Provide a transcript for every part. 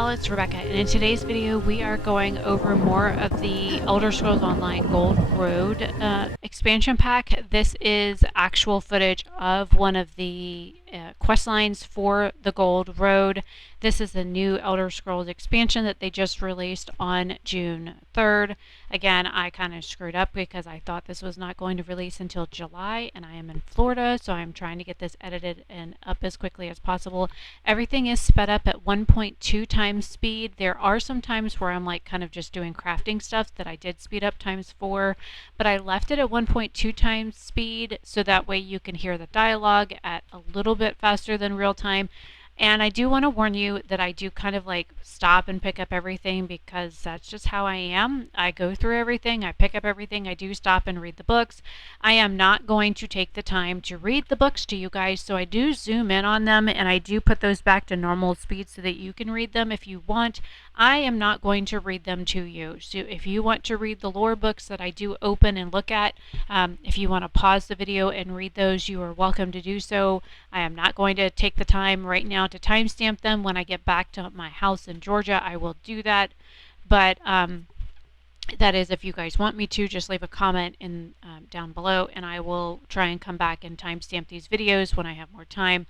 y'all, it's Rebecca, and in today's video we are going over more of the Elder Scrolls Online Gold Road expansion pack. This is actual footage of one of the quest lines for the Gold Road. This is the new Elder Scrolls expansion that they just released on June 3rd. Again, I kind of screwed up because I thought this was not going to release until July, and I am in Florida, so I'm trying to get this edited and up as quickly as possible. Everything is sped up at 1.2 times speed. There are some times where I'm like kind of just doing crafting stuff that I did speed up times 4, but I left it at 1.2 times speed so that way you can hear the dialogue at a little bit faster than real time. And I do want to warn you that I do kind of like stop and pick up everything because that's just how I am. I go through everything, I pick up everything, I do stop and read the books. I am not going to take the time to read the books to you guys, so I do zoom in on them and I do put those back to normal speed so that you can read them if you want. I am not going to read them to you. So if you want to read the lore books that I do open and look at, if you want to pause the video and read those, you are welcome to do so. I am not going to take the time right now to timestamp them. When I get back to my house in Georgia, I will do that. But that is, if you guys want me to, just leave a comment in down below, and I will try and come back and timestamp these videos when I have more time.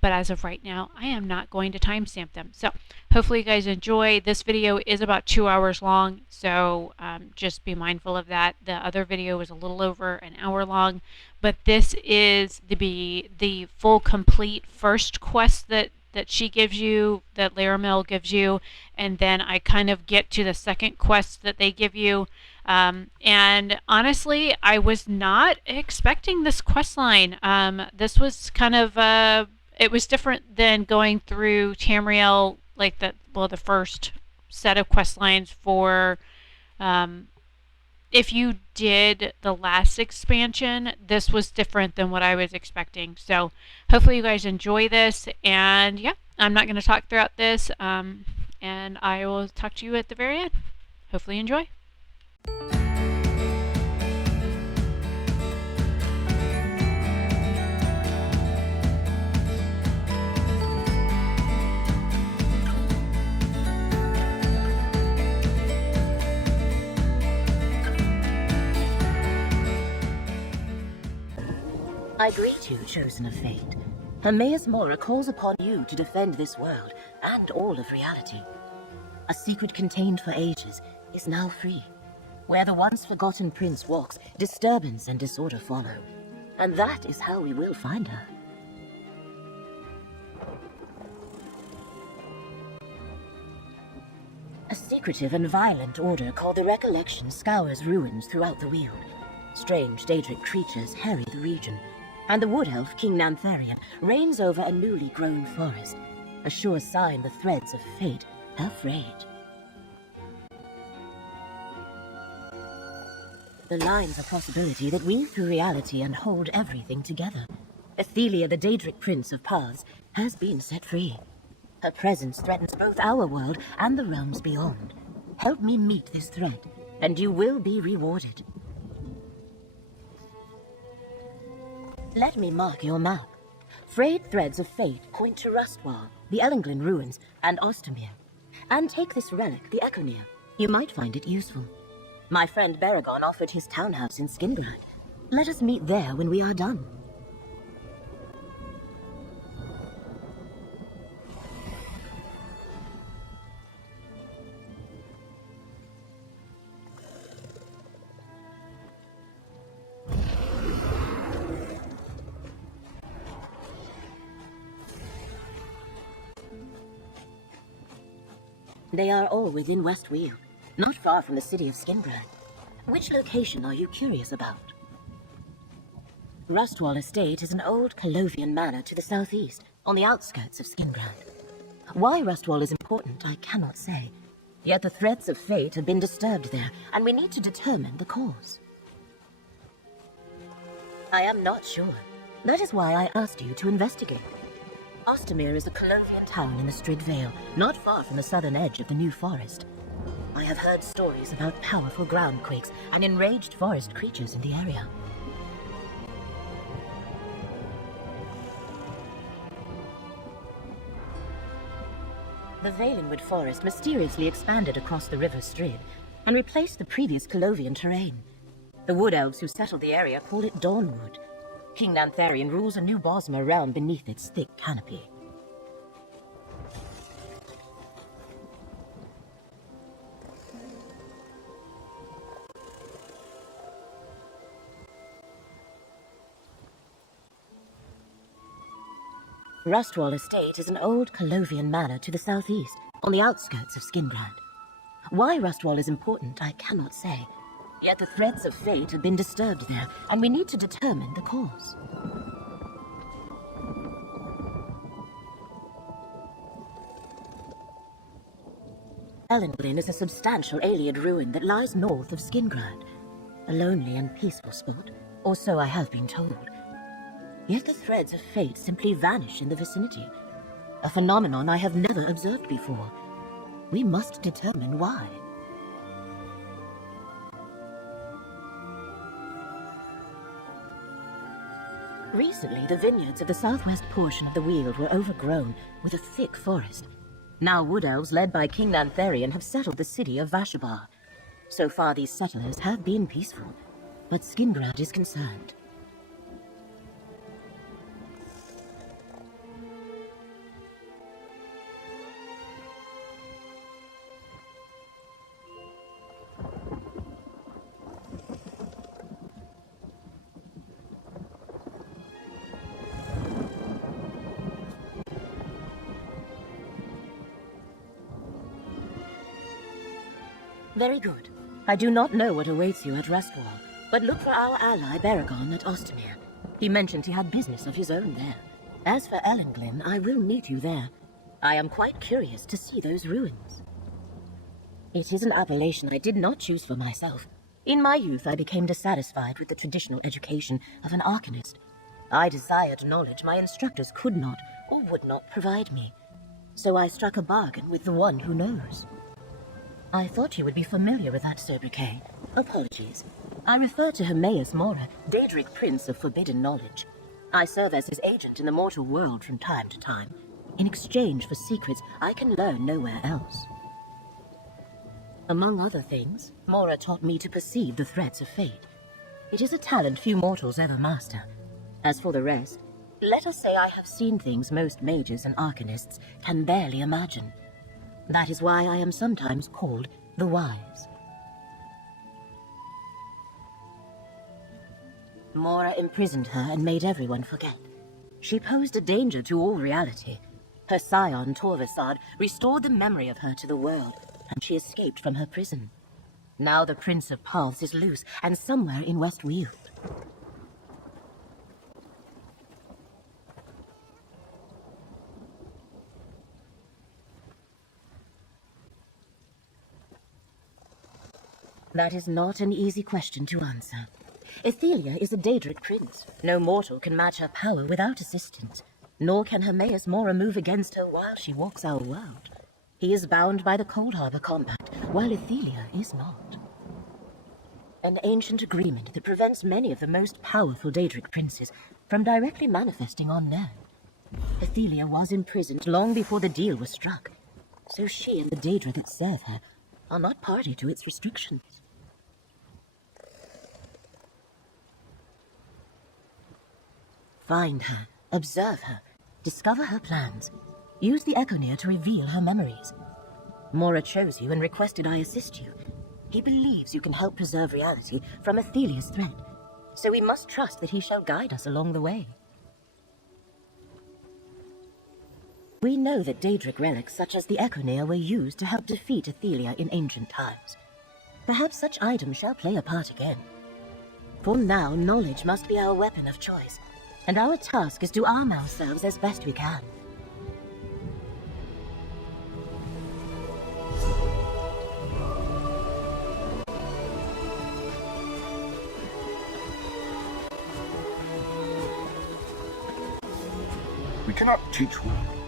But as of right now, I am not going to timestamp them. So hopefully you guys enjoy. This video is about 2 hours long, so just be mindful of that. The other video was a little over an hour long, but this is the full complete first quest that she gives you, that Laramel gives you, and then I kind of get to the second quest that they give you. And honestly, I was not expecting this quest line. This was kind of it was different than going through Tamriel, like the first set of quest lines for if you did the last expansion. This was different than what I was expecting. So hopefully you guys enjoy this, and yeah, I'm not going to talk throughout this, and I will talk to you at the very end. Hopefully you enjoy. I greet you, chosen of fate. Hermaeus Mora calls upon you to defend this world and all of reality. A secret contained for ages is now free. Where the once forgotten prince walks, disturbance and disorder follow. And that is how we will find her. A secretive and violent order called the Recollection scours ruins throughout the Weald. Strange Daedric creatures harry the region, and the wood elf King Nantharian reigns over a newly grown forest, a sure sign the threads of fate have frayed. The lines of possibility that weave through reality and hold everything together. Athelia, the Daedric prince of paths, has been set free. Her presence threatens both our world and the realms beyond. Help me meet this threat, and you will be rewarded. Let me mark your map. Frayed threads of fate point to Rustwall, the Elenglen ruins, and Ostermere. And take this relic, the Echonir. You might find it useful. My friend Baragon offered his townhouse in Skinbrand. Let us meet there when we are done. They are all within West Weald, not far from the city of Skinbrand. Which location are you curious about? Rustwall Estate is an old Colovian manor to the southeast, on the outskirts of Skinbrand. Why Rustwall is important, I cannot say. Yet the threads of fate have been disturbed there, and we need to determine the cause. I am not sure. That is why I asked you to investigate. Ostermere is a Colovian town in the Strid Vale, not far from the southern edge of the New Forest. I have heard stories about powerful groundquakes and enraged forest creatures in the area. The Valenwood forest mysteriously expanded across the river Strid and replaced the previous Colovian terrain. The wood elves who settled the area call it Dawnwood. King Nantharian rules a new Bosmer realm beneath its thick canopy. Rustwall Estate is an old Colovian manor to the southeast, on the outskirts of Skingrad. Why Rustwall is important, I cannot say. Yet the threads of fate have been disturbed there, and we need to determine the cause. Ellenglyn is a substantial Ayleid ruin that lies north of Skingrad. A lonely and peaceful spot, or so I have been told. Yet the threads of fate simply vanish in the vicinity. A phenomenon I have never observed before. We must determine why. Recently, the vineyards of the southwest portion of the Weald were overgrown with a thick forest. Now wood elves led by King Nantharian have settled the city of Vashabar. So far these settlers have been peaceful, but Skingrad is concerned. Very good. I do not know what awaits you at Rustwall, but look for our ally Baragon at Ostermere. He mentioned he had business of his own there. As for Ellenglyn, I will meet you there. I am quite curious to see those ruins. It is an appellation I did not choose for myself. In my youth, I became dissatisfied with the traditional education of an arcanist. I desired knowledge my instructors could not or would not provide me. So I struck a bargain with the one who knows. I thought you would be familiar with that sobriquet. Apologies. I refer to Hermaeus Mora, Daedric Prince of Forbidden Knowledge. I serve as his agent in the mortal world from time to time. In exchange for secrets I can learn nowhere else. Among other things, Mora taught me to perceive the threads of fate. It is a talent few mortals ever master. As for the rest, let us say I have seen things most mages and arcanists can barely imagine. That is why I am sometimes called the Wise. Mora imprisoned her and made everyone forget. She posed a danger to all reality. Her scion, Torvasad, restored the memory of her to the world, and she escaped from her prison. Now the Prince of Paths is loose and somewhere in West Weald. That is not an easy question to answer. Ethelia is a Daedric prince. No mortal can match her power without assistance, nor can Hermaeus Mora move against her while she walks our world. He is bound by the Cold Harbor Compact, while Ethelia is not. An ancient agreement that prevents many of the most powerful Daedric princes from directly manifesting on Nern. Ethelia was imprisoned long before the deal was struck, so she and the Daedra that serve her are not party to its restrictions. Find her, observe her, discover her plans. Use the Echoneer to reveal her memories. Mora chose you and requested I assist you. He believes you can help preserve reality from Athelia's threat, so we must trust that he shall guide us along the way. We know that Daedric relics such as the Echoneer were used to help defeat Athelia in ancient times. Perhaps such items shall play a part again. For now, knowledge must be our weapon of choice, and our task is to arm ourselves as best we can. We cannot teach one.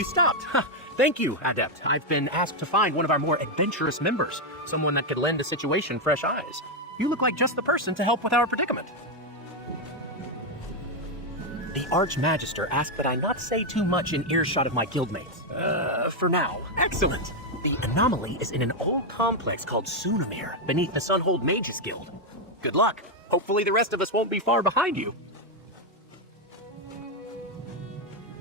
you stopped. Thank you, Adept. I've been asked to find one of our more adventurous members, someone that could lend a situation fresh eyes. You look like just the person to help with our predicament. The Archmagister asked that I not say too much in earshot of my guildmates. For now. Excellent. The anomaly is in an old complex called Sunamir, beneath the Sunhold Mages Guild. Good luck. Hopefully the rest of us won't be far behind you.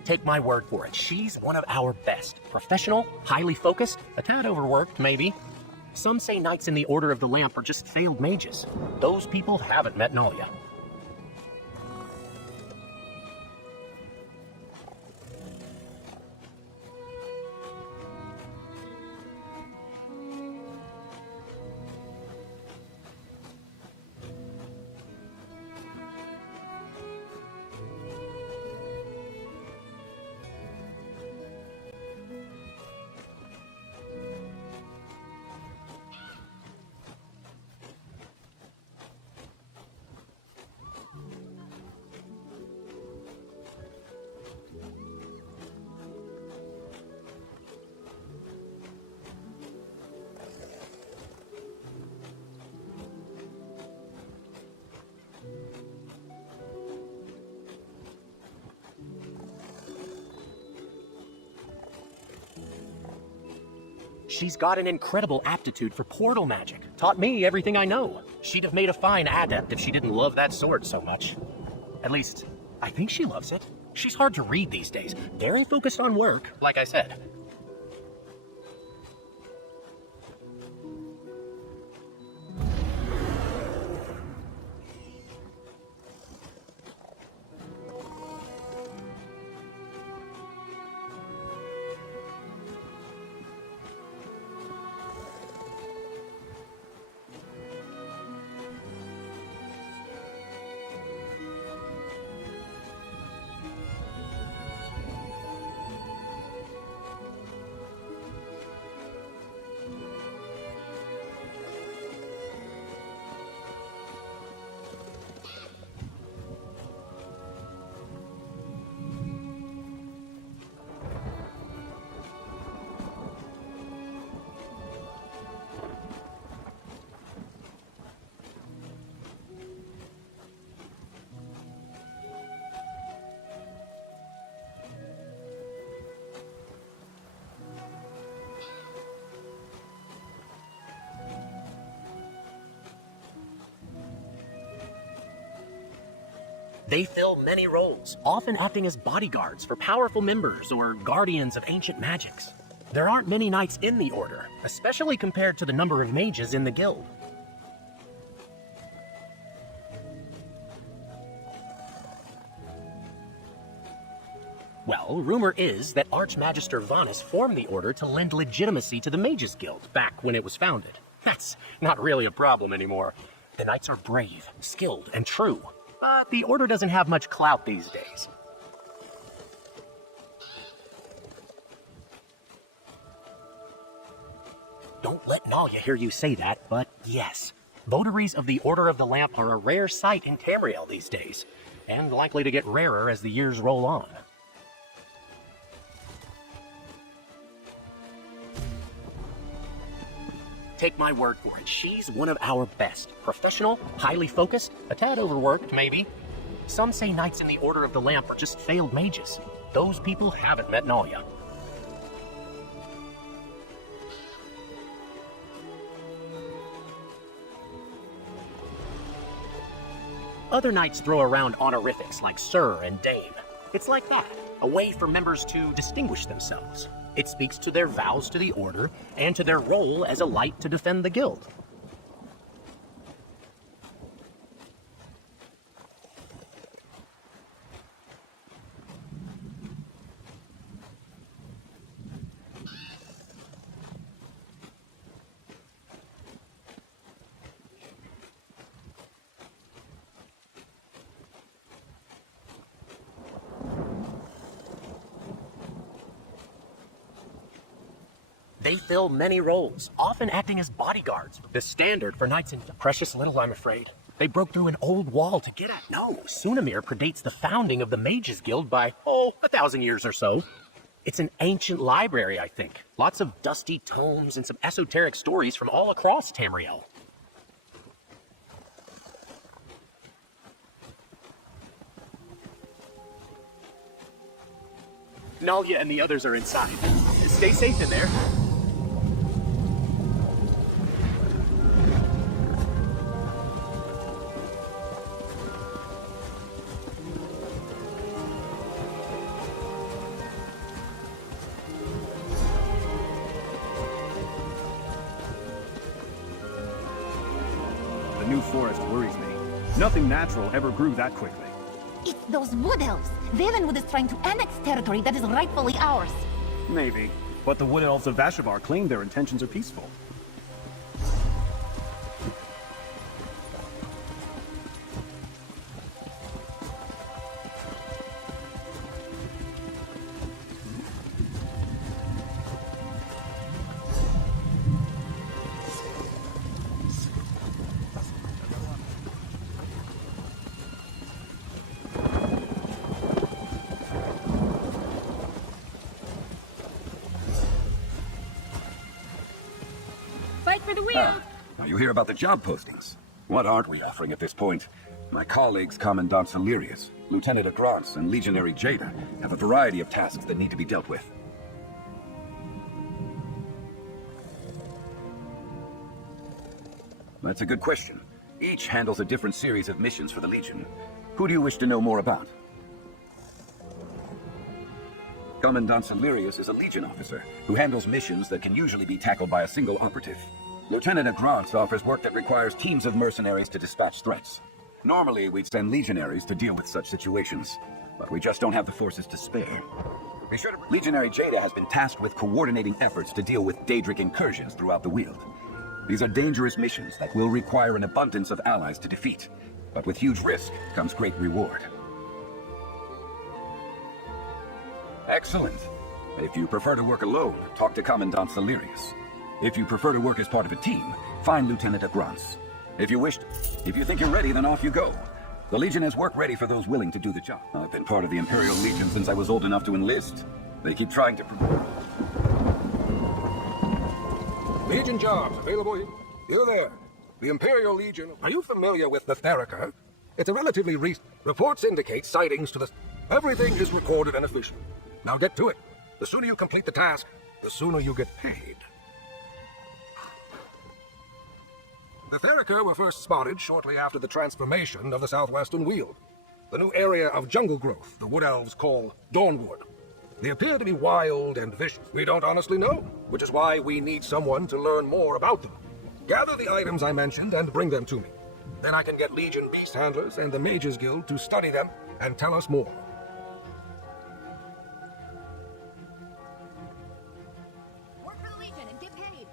Take my word for it, she's one of our best. Professional, highly focused, a tad overworked, maybe. Some say Knights in the Order of the Lamp are just failed mages. Those people haven't met Nalia. She's got an incredible aptitude for portal magic. Taught me everything I know. She'd have made a fine adept if she didn't love that sword so much. At least, I think she loves it. She's hard to read these days. Very focused on work, like I said. They fill many roles, often acting as bodyguards for powerful members or guardians of ancient magics. There aren't many knights in the order, especially compared to the number of mages in the guild. Well, rumor is that Archmagister Vanus formed the order to lend legitimacy to the Mages Guild back when it was founded. That's not really a problem anymore. The knights are brave, skilled, and true. But the order doesn't have much clout these days. Don't let Nalia hear you say that, but yes. Votaries of the Order of the Lamp are a rare sight in Tamriel these days, and likely to get rarer as the years roll on. Take my word for it, she's one of our best. Professional, highly focused, a tad overworked, maybe. Some say Knights in the Order of the Lamp are just failed mages. Those people haven't met Nalia. Other knights throw around honorifics like Sir and Dame. It's like that, a way for members to distinguish themselves. It speaks to their vows to the Order and to their role as a light to defend the Guild. They fill many roles, often acting as bodyguards. The standard for knights in precious little, I'm afraid. They broke through an old wall to get at. No, Sunamir predates the founding of the Mages Guild by, 1,000 years or so. It's an ancient library, I think. Lots of dusty tomes and some esoteric stories from all across Tamriel. Nalia and the others are inside. Stay safe in there. The new forest worries me. Nothing natural ever grew that quickly. It's those wood elves. Valenwood is trying to annex territory that is rightfully ours. Maybe. But the wood elves of Vashavar claim their intentions are peaceful. Fight for the wheel! Now you hear about the job postings. What aren't we offering at this point? My colleagues, Commandant Salirius, Lieutenant Agrance, and Legionary Jada, have a variety of tasks that need to be dealt with. That's a good question. Each handles a different series of missions for the Legion. Who do you wish to know more about? Commandant Salirius is a Legion officer who handles missions that can usually be tackled by a single operative. Lieutenant Agrance offers work that requires teams of mercenaries to dispatch threats. Normally, we'd send legionaries to deal with such situations, but we just don't have the forces to spare. Be sure to... Legionary Jada has been tasked with coordinating efforts to deal with Daedric incursions throughout the Weald. These are dangerous missions that will require an abundance of allies to defeat, but with huge risk comes great reward. Excellent. If you prefer to work alone, talk to Commandant Salirius. If you prefer to work as part of a team, find Lieutenant Agrance. If you think you're ready, then off you go. The Legion has work ready for those willing to do the job. I've been part of the Imperial Legion since I was old enough to enlist. They keep trying to... Legion jobs available here. You there. The Imperial Legion. Are you familiar with the Therica? It's a relatively recent... Reports indicate sightings to the... Everything is recorded and official. Now get to it. The sooner you complete the task, the sooner you get paid. The Therica were first spotted shortly after the transformation of the southwestern Weald. The new area of jungle growth the Wood Elves call Dawnwood. They appear to be wild and vicious. We don't honestly know, which is why we need someone to learn more about them. Gather the items I mentioned and bring them to me. Then I can get Legion Beast Handlers and the Mages Guild to study them and tell us more. Work for the Legion and get paid!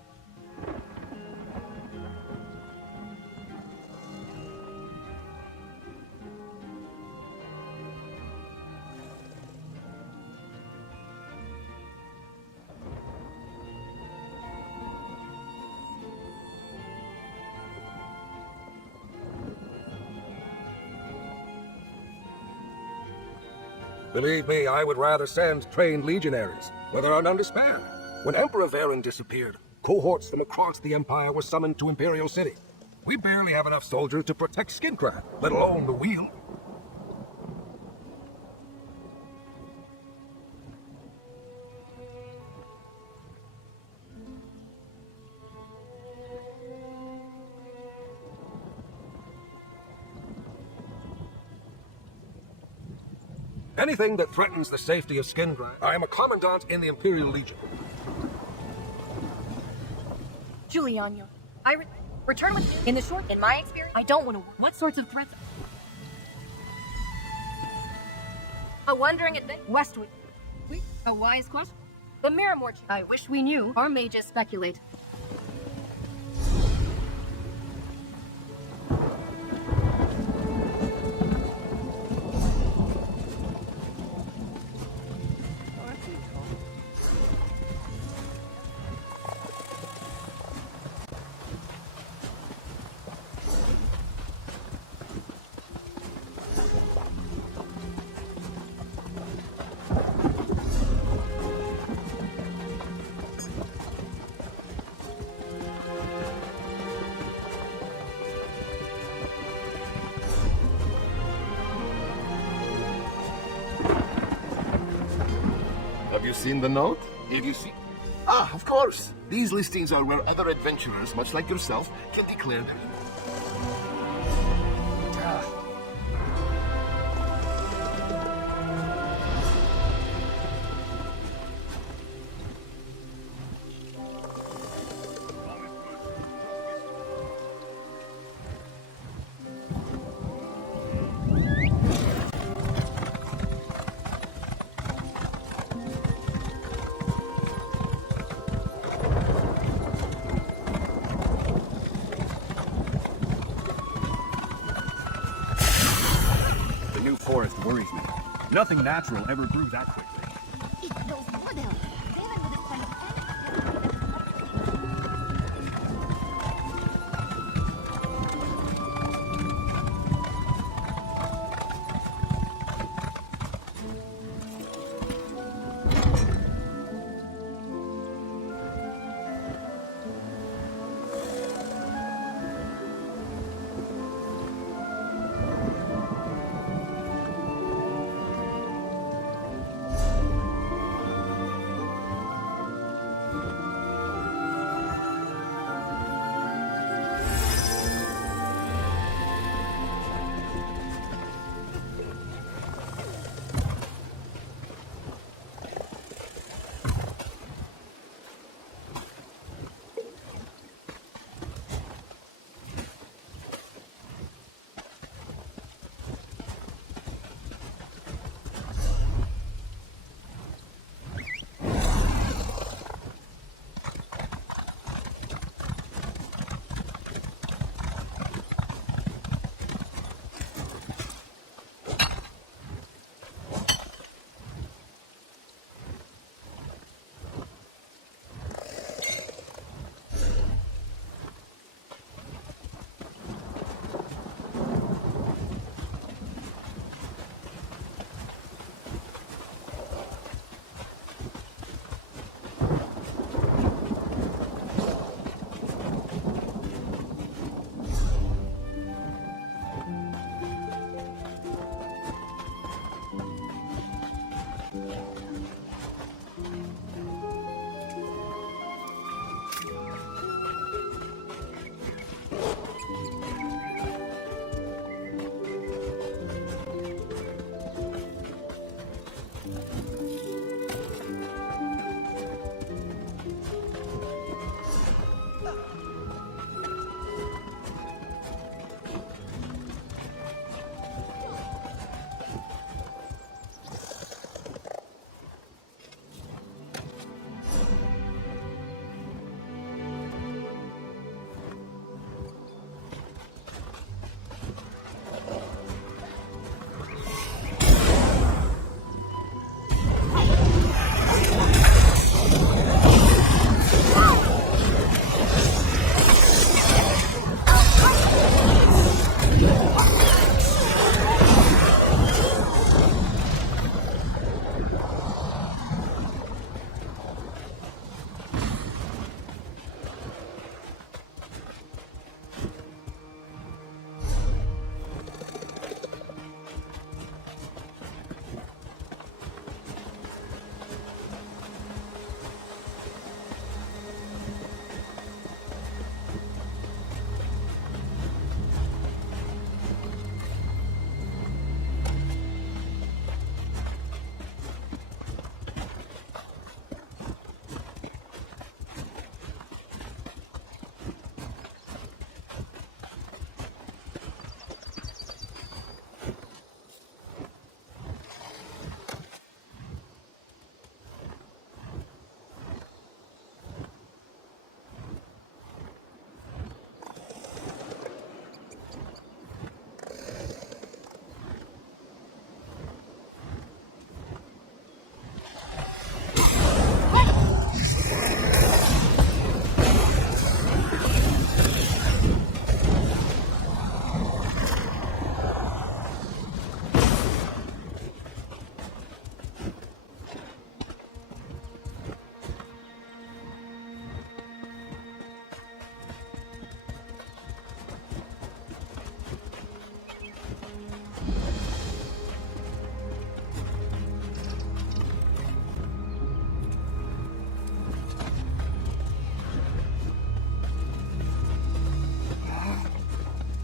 Believe me, I would rather send trained legionaries, where there are none to spare. When Emperor Varen disappeared, cohorts from across the Empire were summoned to Imperial City. We barely have enough soldiers to protect Skincraft, let alone the Weald. Anything that threatens the safety of Skincraft, I am a commandant in the Imperial Legion. Giuliano, return with me. In my experience, I don't want to... What sorts of threats? A wandering at westward. A wise question? The Miramore. I wish we knew. Our mages speculate. you seen the note? Have you seen? Ah, of course. These listings are where other adventurers, much like yourself, can declare their... The new forest worries me. Nothing natural ever grew that quickly. It's those wood elves. David would have spent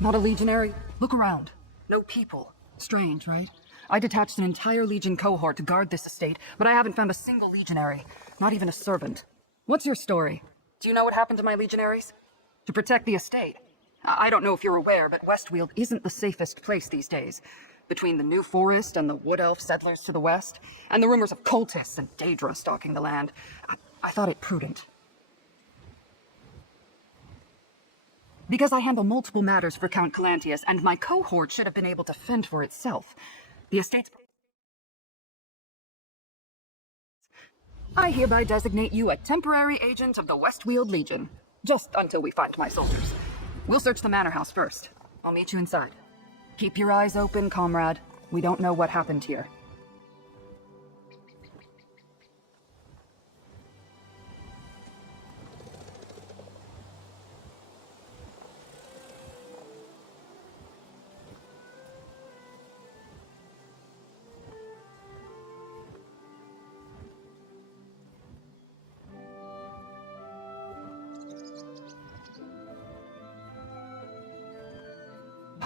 Not a legionary? Look around. No people. Strange, right? I detached an entire legion cohort to guard this estate, but I haven't found a single legionary. Not even a servant. What's your story? Do you know what happened to my legionaries? To protect the estate. I don't know if you're aware, but Westweald isn't the safest place these days. Between the New Forest and the Wood Elf settlers to the west, and the rumors of cultists and Daedra stalking the land, I thought it prudent. Because I handle multiple matters for Count Calantius, and my cohort should have been able to fend for itself. The estate's... I hereby designate you a temporary agent of the Westweald Legion. Just until we find my soldiers. We'll search the manor house first. I'll meet you inside. Keep your eyes open, comrade. We don't know what happened here.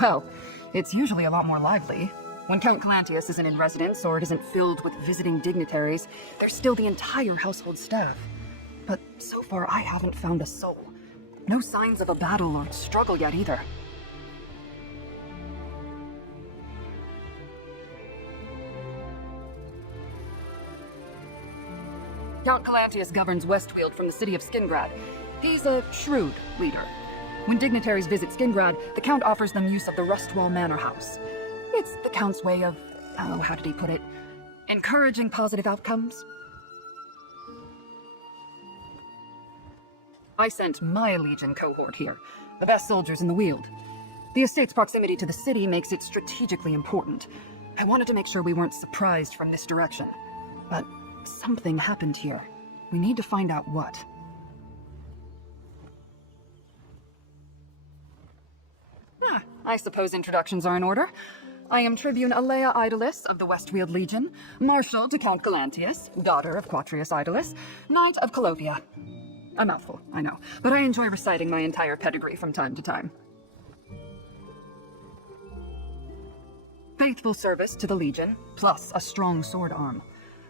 Well, it's usually a lot more lively. When Count Calantius isn't in residence or it isn't filled with visiting dignitaries, there's still the entire household staff. But so far I haven't found a soul. No signs of a battle or struggle yet either. Count Calantius governs Westweald from the city of Skingrad. He's a shrewd leader. When dignitaries visit Skingrad, the Count offers them use of the Rustwall Manor House. It's the Count's way of, oh, how did he put it? Encouraging positive outcomes. I sent my Legion cohort here, the best soldiers in the Weald. The estate's proximity to the city makes it strategically important. I wanted to make sure we weren't surprised from this direction. But something happened here. We need to find out what. I suppose introductions are in order. I am Tribune Alea Idolus of the Westweald Legion, Marshal to Count Calantius, daughter of Quatrius Idolus, Knight of Calovia. A mouthful, I know, but I enjoy reciting my entire pedigree from time to time. Faithful service to the Legion, plus a strong sword arm.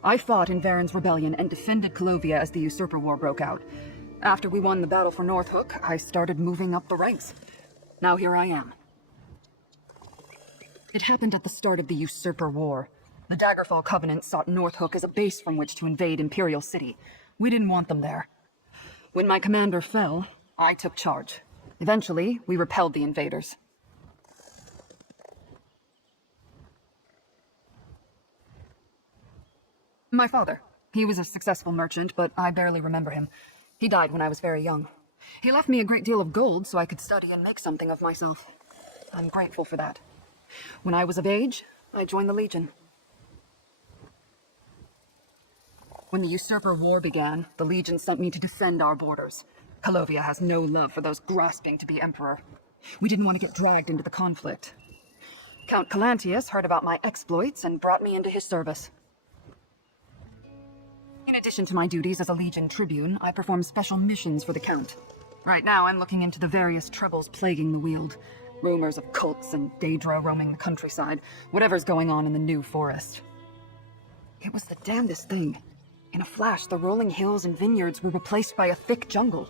I fought in Varen's rebellion and defended Calovia as the Usurper War broke out. After we won the battle for Northhook, I started moving up the ranks. Now here I am. It happened at the start of the Usurper War. The Daggerfall Covenant sought Northhook as a base from which to invade Imperial City. We didn't want them there. When my commander fell, I took charge. Eventually, we repelled the invaders. My father. He was a successful merchant, but I barely remember him. He died when I was very young. He left me a great deal of gold so I could study and make something of myself. I'm grateful for that. When I was of age, I joined the Legion. When the Usurper War began, the Legion sent me to defend our borders. Calovia has no love for those grasping to be emperor. We didn't want to get dragged into the conflict. Count Calantius heard about my exploits and brought me into his service. In addition to my duties as a Legion Tribune, I perform special missions for the Count. Right now, I'm looking into the various troubles plaguing the Weald. Rumors of cults and Daedra roaming the countryside, whatever's going on in the New Forest. It was the damnedest thing. In a flash, the rolling hills and vineyards were replaced by a thick jungle.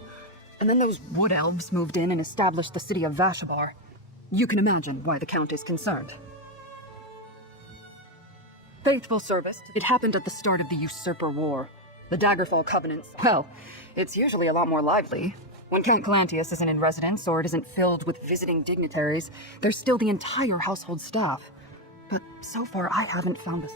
And then those wood elves moved in and established the city of Vashabar. You can imagine why the Count is concerned. Faithful service. It happened at the start of the Usurper War. The Daggerfall Covenants, well, it's usually a lot more lively. When Count Calantius isn't in residence or it isn't filled with visiting dignitaries, there's still the entire household staff. But so far, I haven't found a...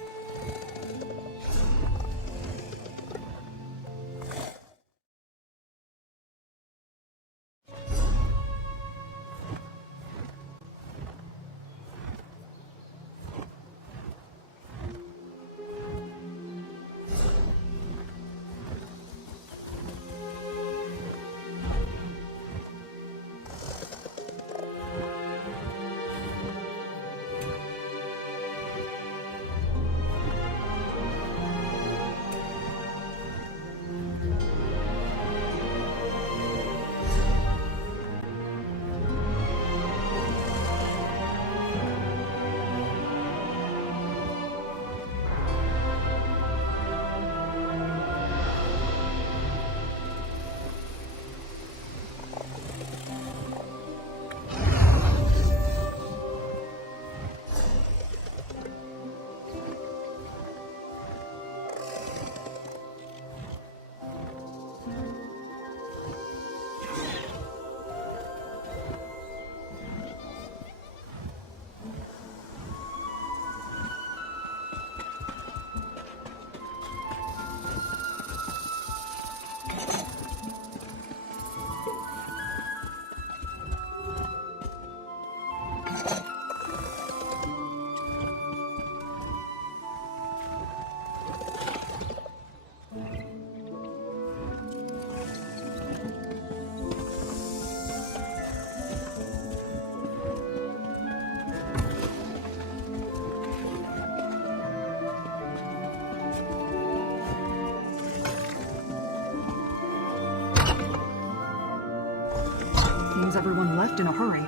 everyone left in a hurry.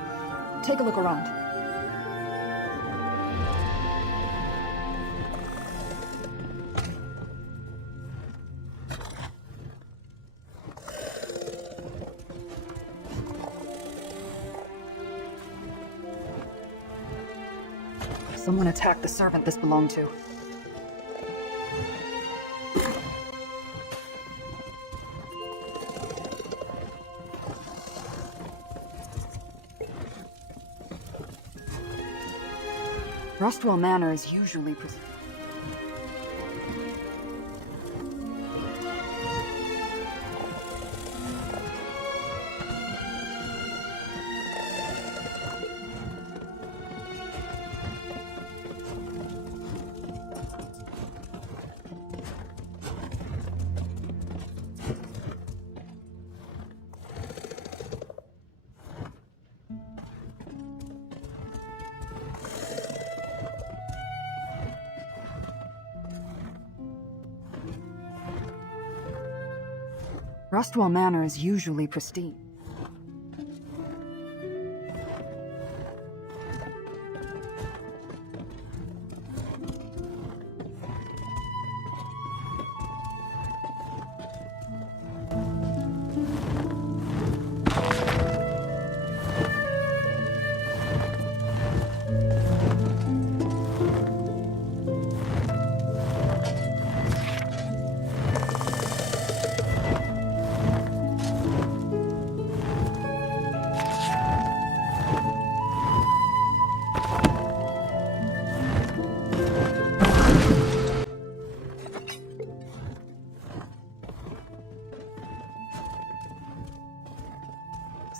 Take a look around. Someone attacked the servant this belonged to. Rustwell Manor is usually Rustwell Manor is usually pristine.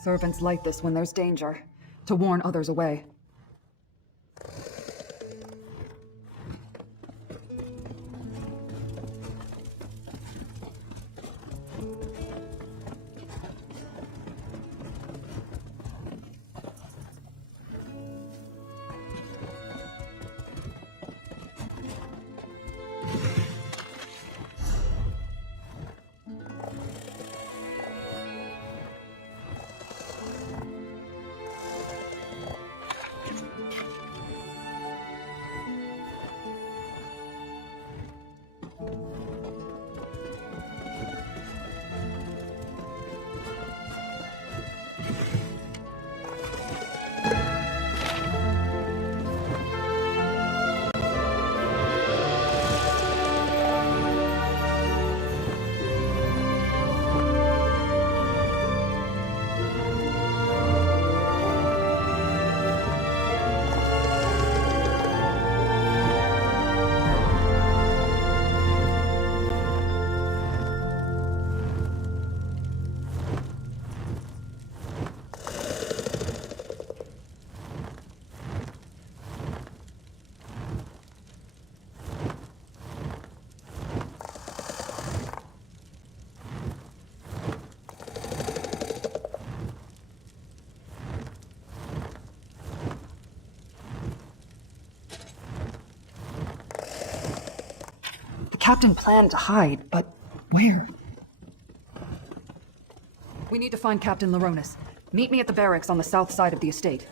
Servants light this when there's danger, to warn others away. Captain planned to hide, but where? We need to find Captain Laronis. Meet me at the barracks on the south side of the estate.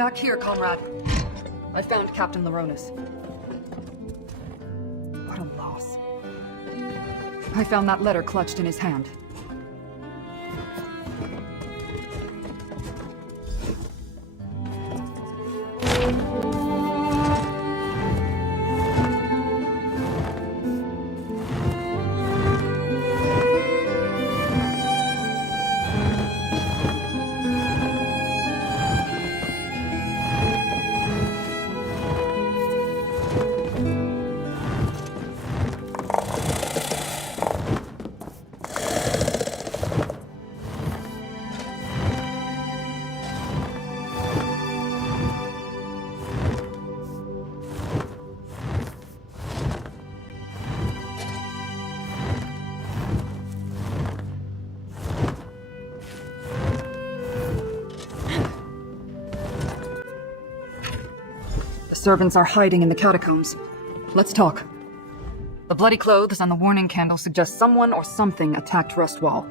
Back here, comrade. I found Captain Laronis. What a loss. I found that letter clutched in his hand. Servants are hiding in the catacombs. Let's talk. The bloody clothes and the warning candle suggest someone or something attacked Rustwall,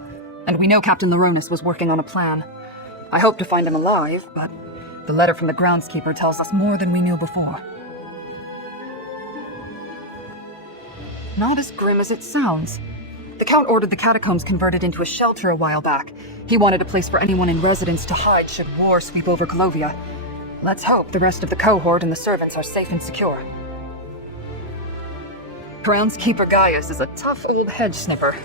and we know Captain Laronis was working on a plan. I hope to find him alive, but the letter from the groundskeeper tells us more than we knew before. Not as grim as it sounds. The Count ordered the catacombs converted into a shelter a while back. He wanted a place for anyone in residence to hide should war sweep over Clovia. Let's hope the rest of the cohort and the servants are safe and secure. Groundskeeper Gaius is a tough old hedge snipper.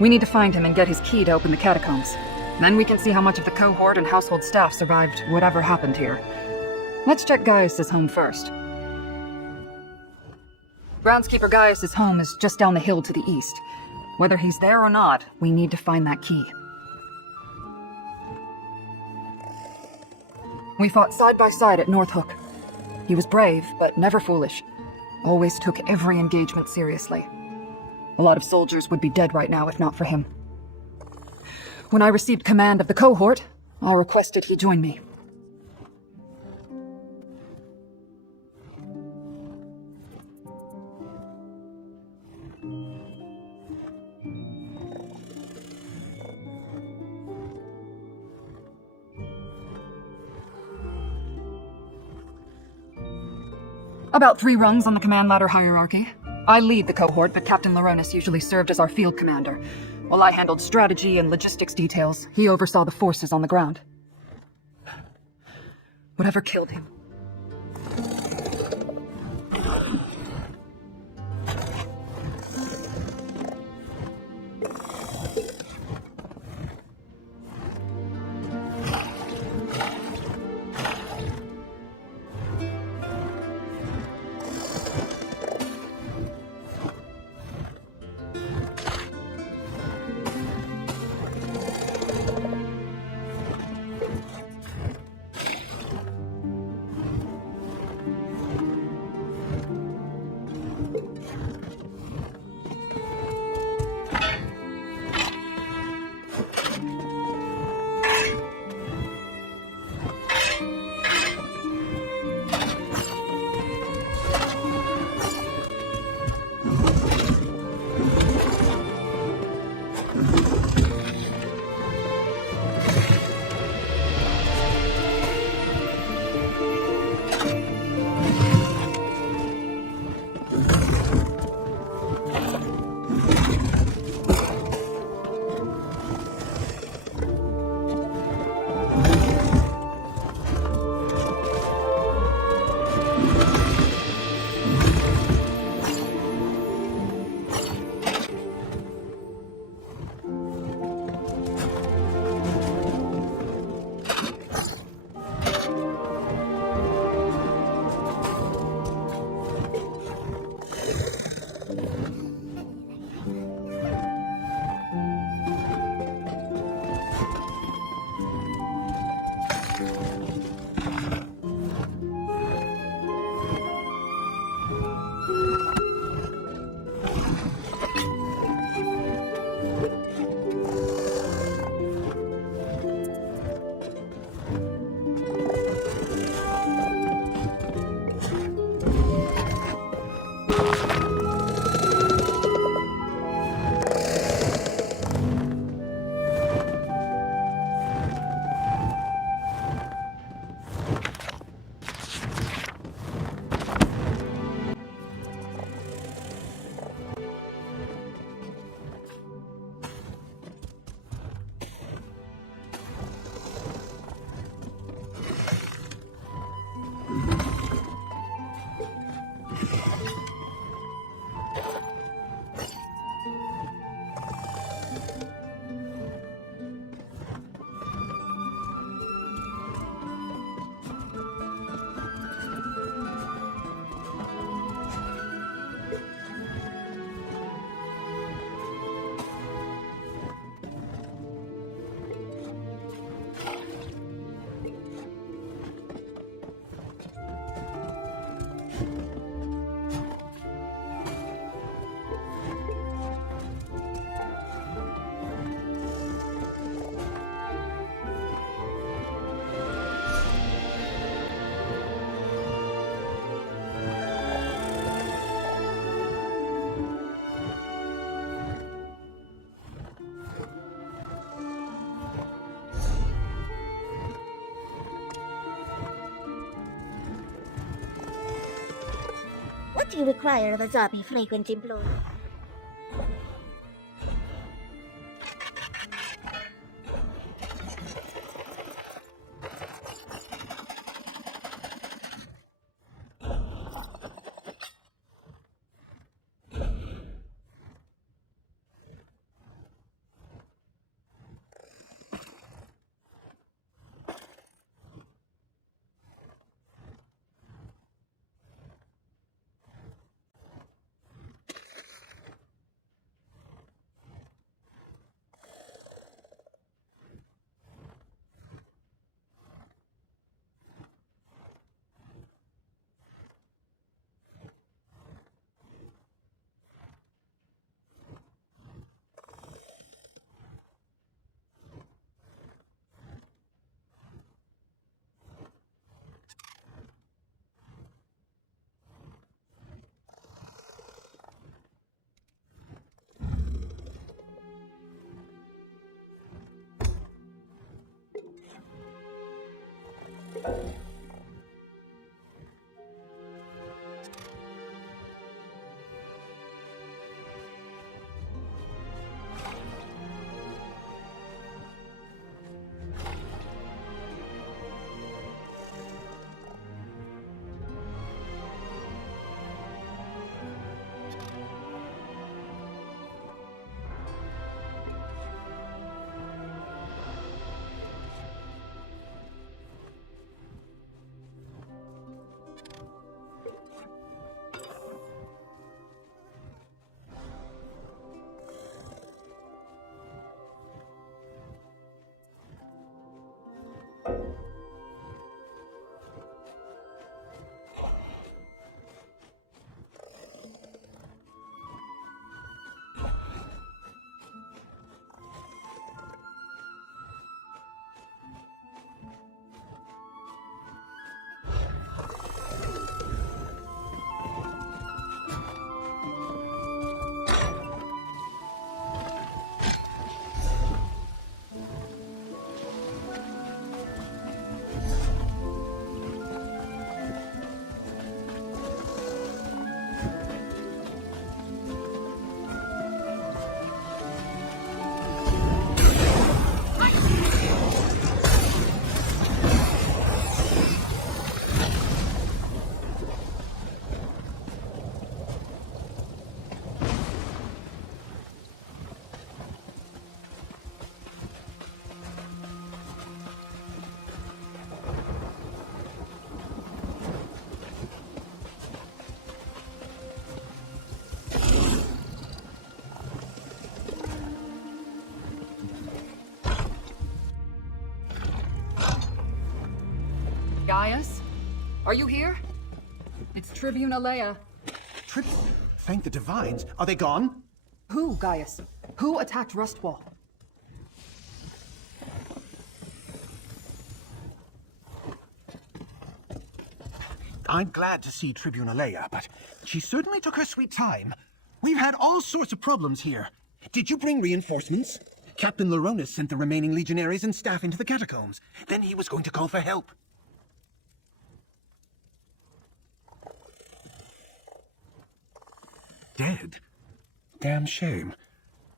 We need to find him and get his key to open the catacombs. Then we can see how much of the cohort and household staff survived whatever happened here. Let's check Gaius's home first. Groundskeeper Gaius's home is just down the hill to the east. Whether he's there or not, we need to find that key. We fought side by side at North Hook. He was brave, but never foolish. Always took every engagement seriously. A lot of soldiers would be dead right now if not for him. When I received command of the cohort, I requested he join me. About 3 rungs on the command ladder hierarchy. I lead the cohort, but Captain Laronis usually served as our field commander. While I handled strategy and logistics details, he oversaw the forces on the ground. Whatever killed him. What do you require of a zombie frequent employee? Gaius? Are you here? It's Tribune Alea. Thank the divines. Are they gone? Who, Gaius? Who attacked Rustwall? I'm glad to see Tribune Alea, but she certainly took her sweet time. We've had all sorts of problems here. Did you bring reinforcements? Captain Laronis sent the remaining legionaries and staff into the catacombs. Then he was going to call for help. Dead? Damn shame.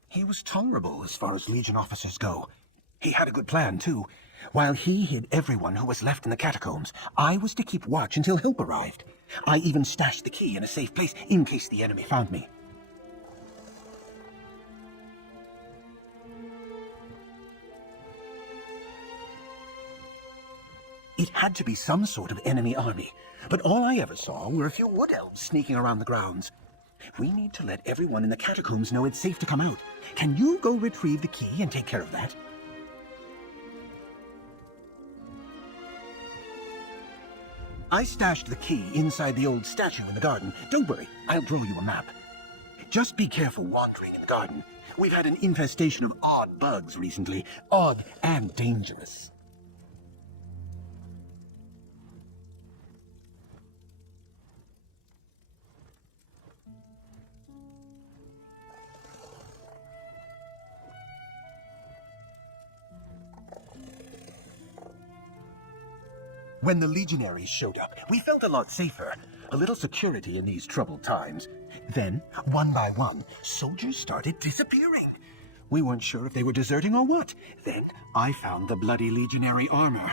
He was tolerable as far as Legion officers go. He had a good plan, too. While he hid everyone who was left in the catacombs, I was to keep watch until help arrived. I even stashed the key in a safe place in case the enemy found me. It had to be some sort of enemy army, but all I ever saw were a few wood elves sneaking around the grounds. We need to let everyone in the catacombs know it's safe to come out. Can you go retrieve the key and take care of that? I stashed the key inside the old statue in the garden. Don't worry, I'll draw you a map. Just be careful wandering in the garden. We've had an infestation of odd bugs recently. Odd and dangerous. When the legionaries showed up, we felt a lot safer. A little security in these troubled times. Then, one by one, soldiers started disappearing. We weren't sure if they were deserting or what. Then, I found the bloody legionary armor.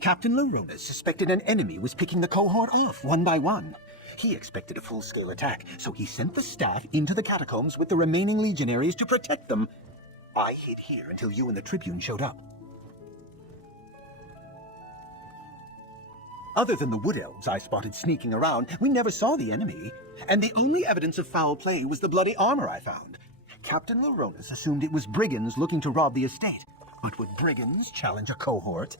Captain Laronas suspected an enemy was picking the cohort off one by one. He expected a full-scale attack, so he sent the staff into the catacombs with the remaining legionaries to protect them. I hid here until you and the Tribune showed up. Other than the Wood Elves I spotted sneaking around, we never saw the enemy. And the only evidence of foul play was the bloody armor I found. Captain Laronas assumed it was brigands looking to rob the estate. But would brigands challenge a cohort?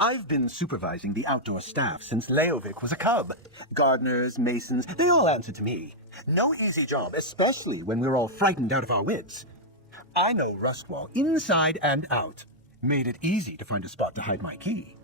I've been supervising the outdoor staff since Leovic was a cub. Gardeners, masons, they all answer to me. No easy job, especially when we're all frightened out of our wits. I know Rustwall inside and out. Made it easy to find a spot to hide my key.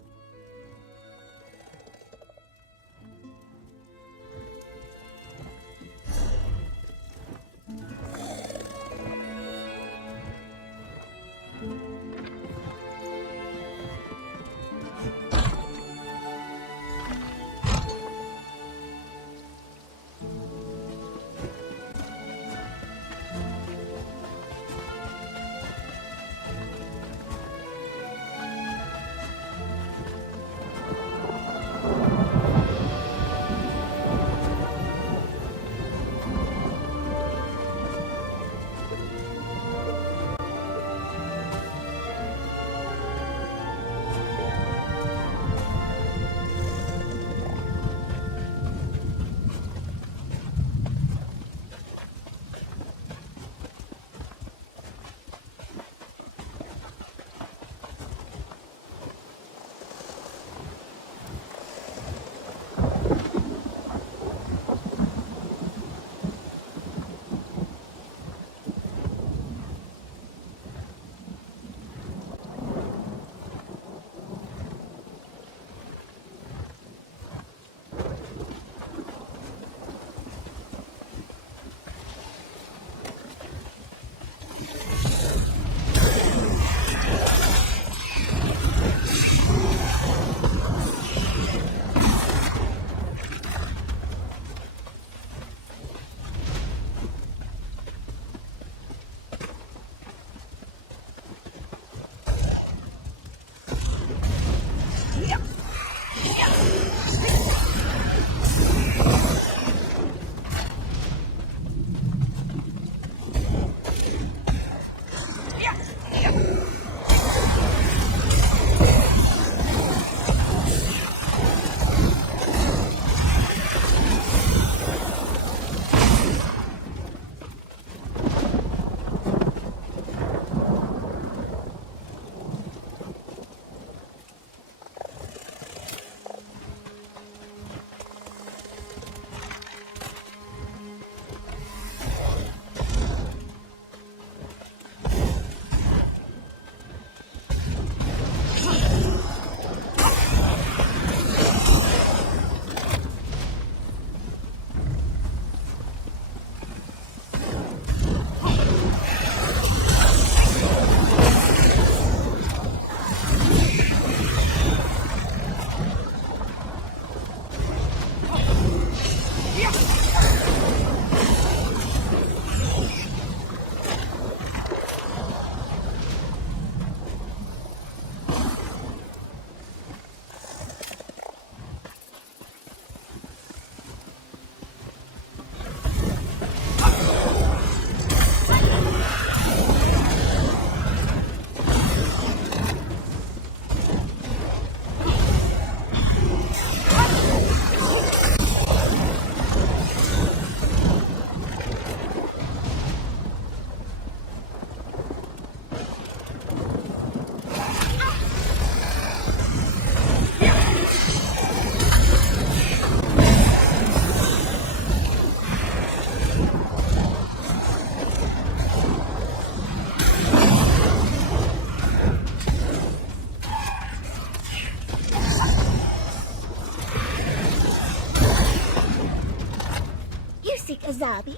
Zabi?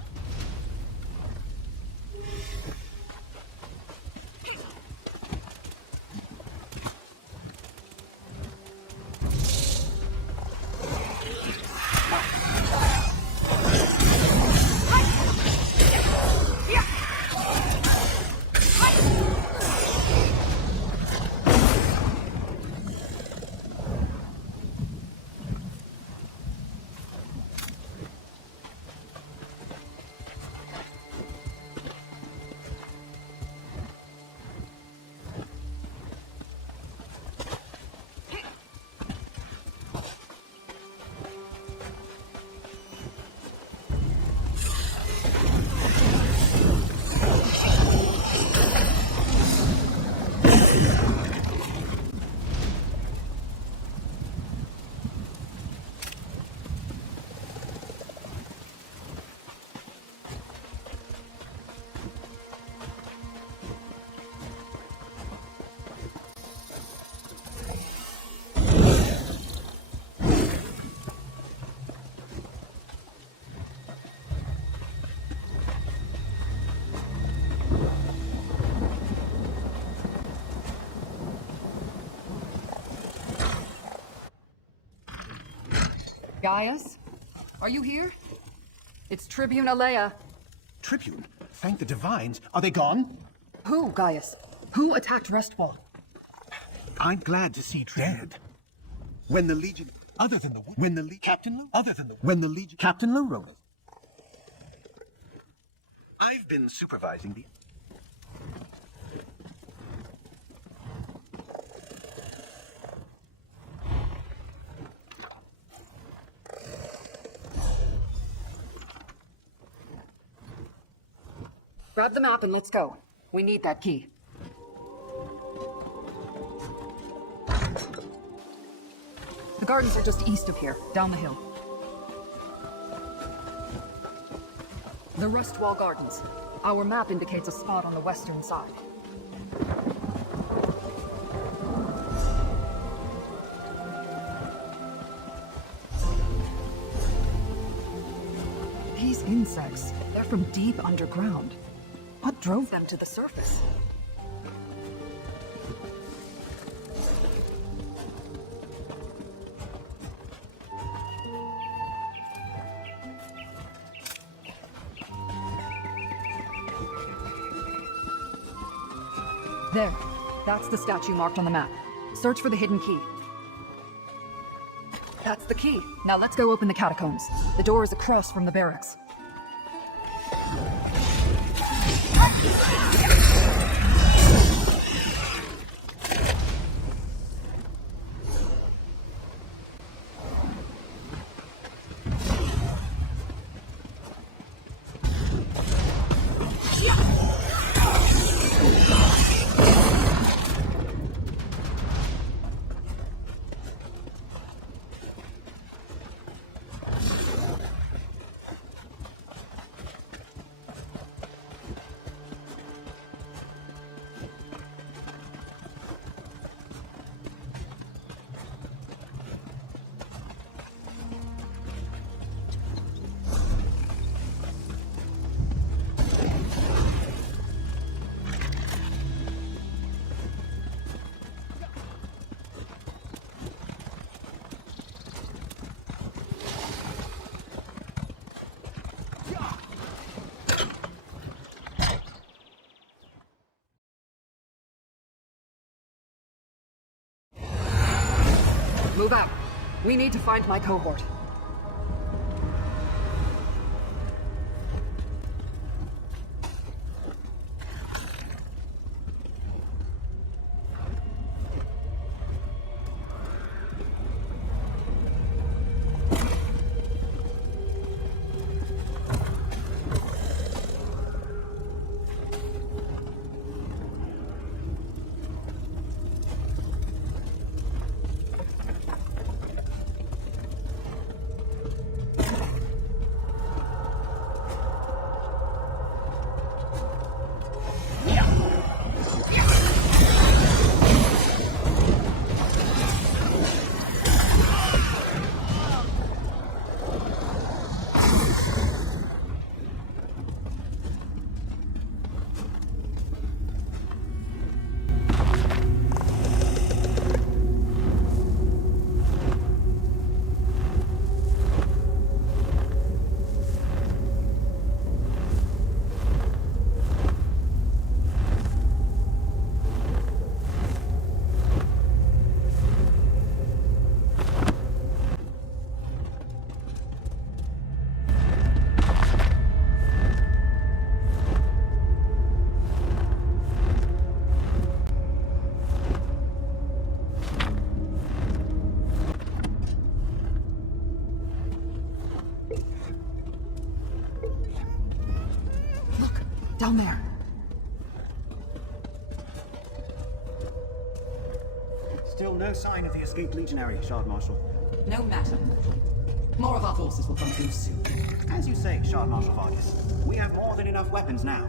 Gaius? Are you here? It's Tribune Alea. Tribune? Thank the divines. Are they gone? Who, Gaius? Who attacked Restwall? I'm glad to see Tribune. When the Legion... Other than the... When the Captain Lou? Other than the... When the Legion... Captain Lou wrote it. I've been supervising the... Grab the map and let's go. We need that key. The gardens are just east of here, down the hill. The Rustwall Gardens. Our map indicates a spot on the western side. These insects, they're from deep underground. What drove them to the surface? There. That's the statue marked on the map. Search for the hidden key. That's the key. Now let's go open the catacombs. The door is across from the barracks. Move out. We need to find my cohort. Down there. Still no sign of the escaped legionary, Shard Marshal. No matter. More of our forces will come through soon. As you say, Shard Marshal Vargas, we have more than enough weapons now.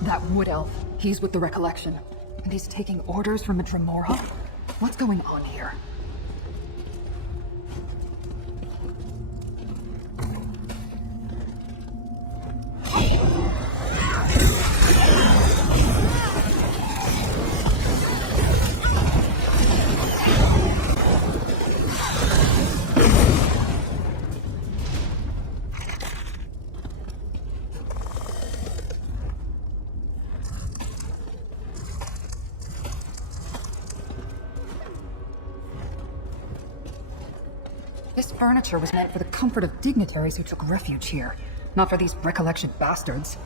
That wood elf, he's with the Recollection. And he's taking orders from a Dremora? What's going on here? This furniture was meant for the comfort of dignitaries who took refuge here, not for these recollection bastards.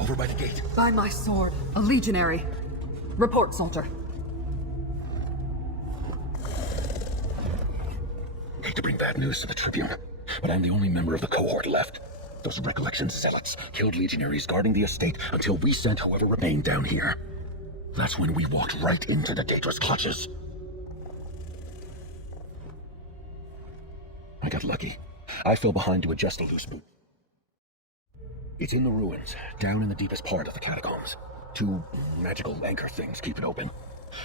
Over by the gate. By my sword, a legionary. Report, soldier. Hate to bring bad news to the Tribune, but I'm the only member of the cohort left. Those recollection zealots killed legionaries guarding the estate until we sent whoever remained down here. That's when we walked right into the Daedra's clutches. I got lucky. I fell behind to adjust a loose boot. It's in the ruins, down in the deepest part of the catacombs. Two magical anchor things keep it open.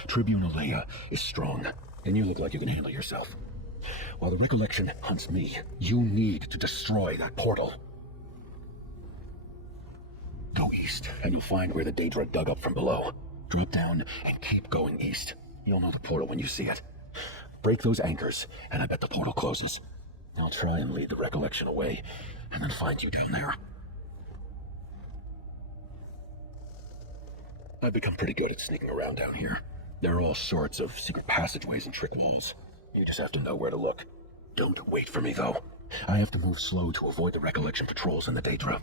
Tribune Alea is strong, and you look like you can handle yourself. While the recollection hunts me, you need to destroy that portal. Go east, and you'll find where the Daedra dug up from below. Drop down and keep going east. You'll know the portal when you see it. Break those anchors, and I bet the portal closes. I'll try and lead the recollection away, and then find you down there. I've become pretty good at sneaking around down here. There are all sorts of secret passageways and trick holes. You just have to know where to look. Don't wait for me, though. I have to move slow to avoid the recollection patrols in the Daedra.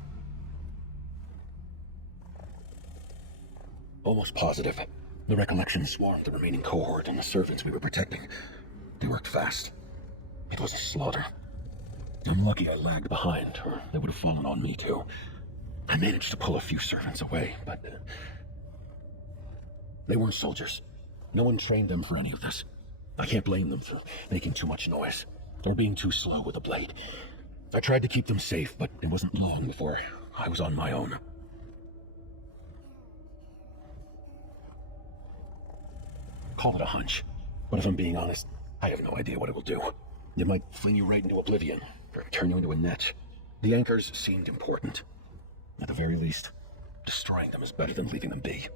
Almost positive. The recollection swarmed the remaining cohort and the servants we were protecting. They worked fast. It was a slaughter. I'm lucky I lagged behind, or they would have fallen on me too. I managed to pull a few servants away, but they weren't soldiers. No one trained them for any of this. I can't blame them for making too much noise, or being too slow with a blade. I tried to keep them safe, but it wasn't long before I was on my own. Call it a hunch, but if I'm being honest, I have no idea what it will do. It might fling you right into oblivion, or turn you into a net. The anchors seemed important. At the very least, destroying them is better than leaving them be.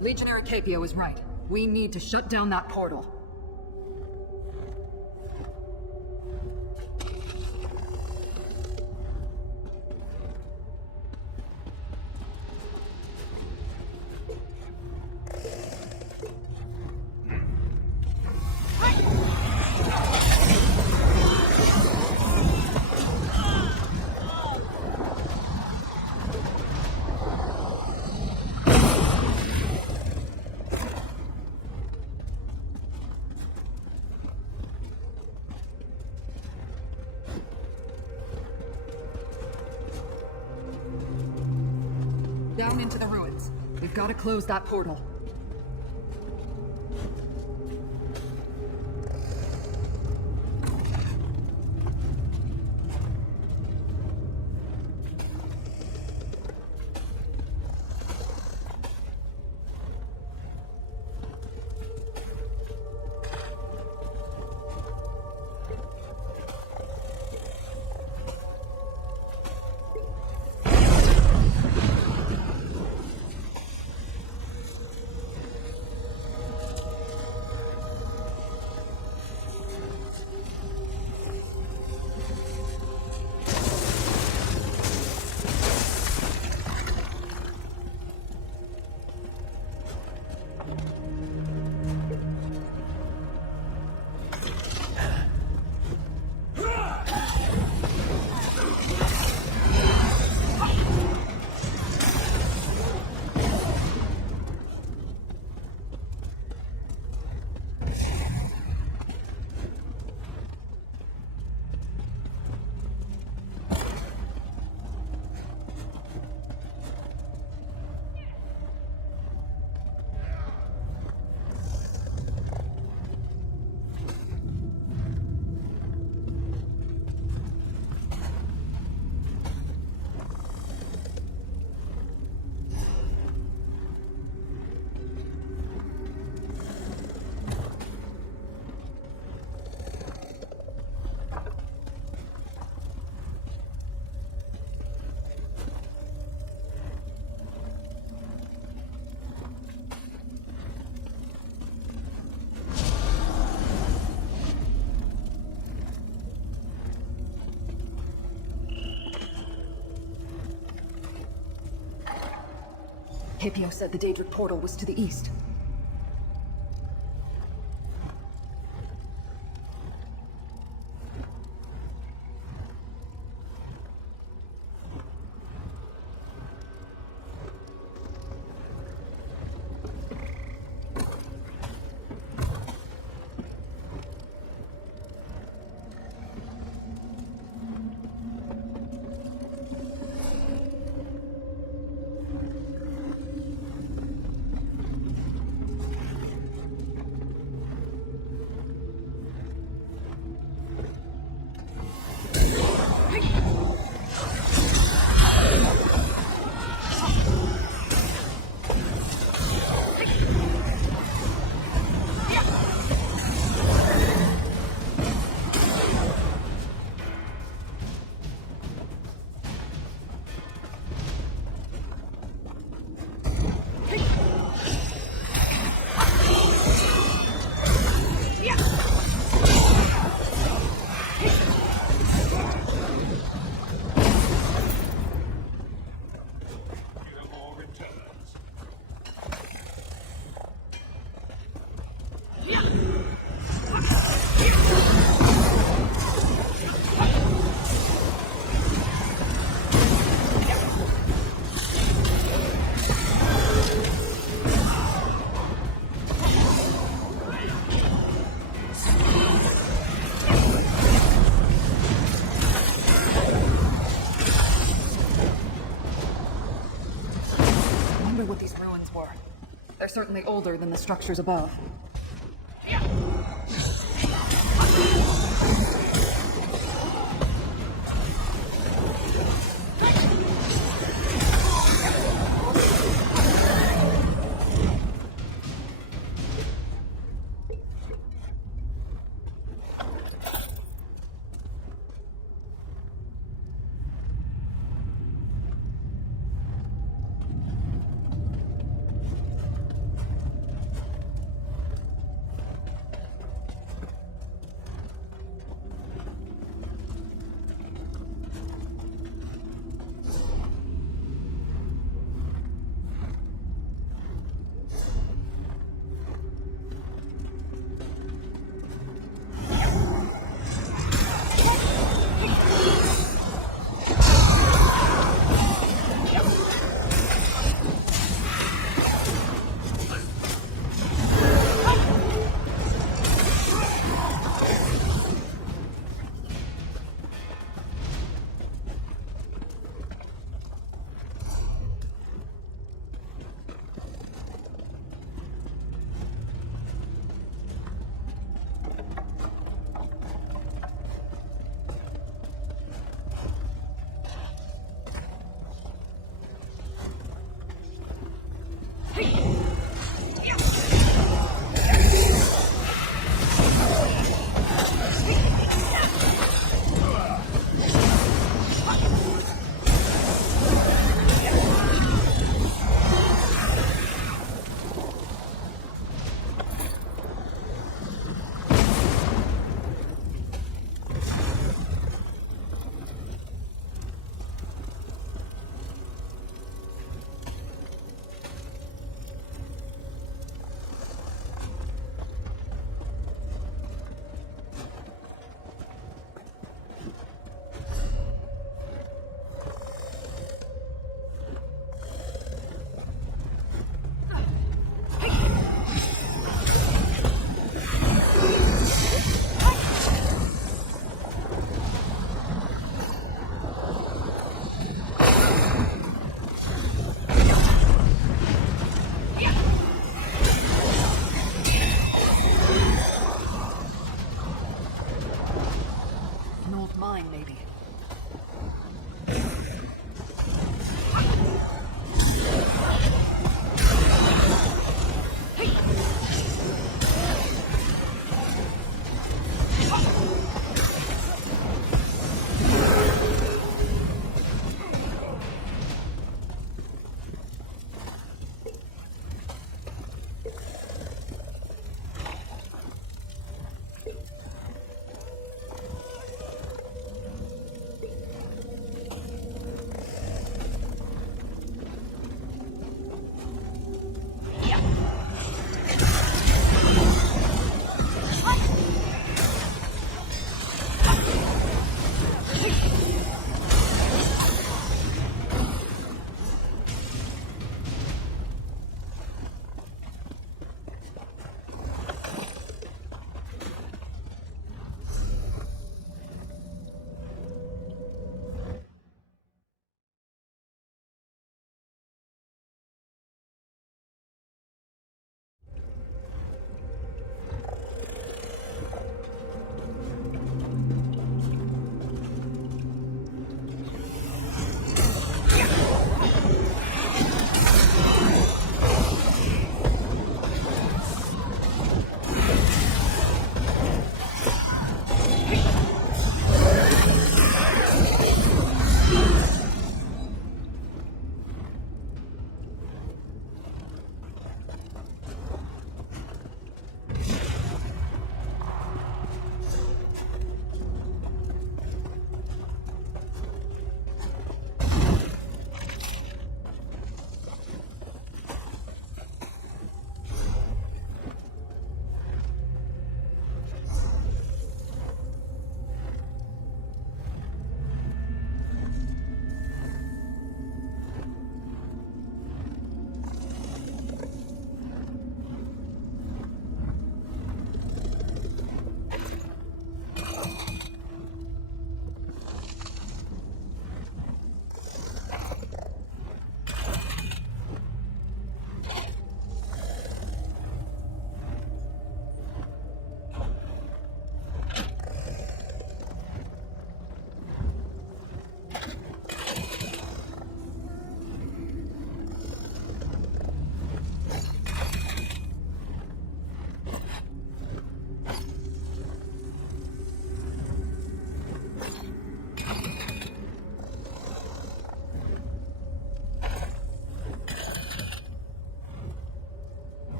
Legionary Capio is right. We need to shut down that portal. Down into the ruins. We've got to close that portal. KPO said the Daedric portal was to the east. What these ruins were. They're certainly older than the structures above.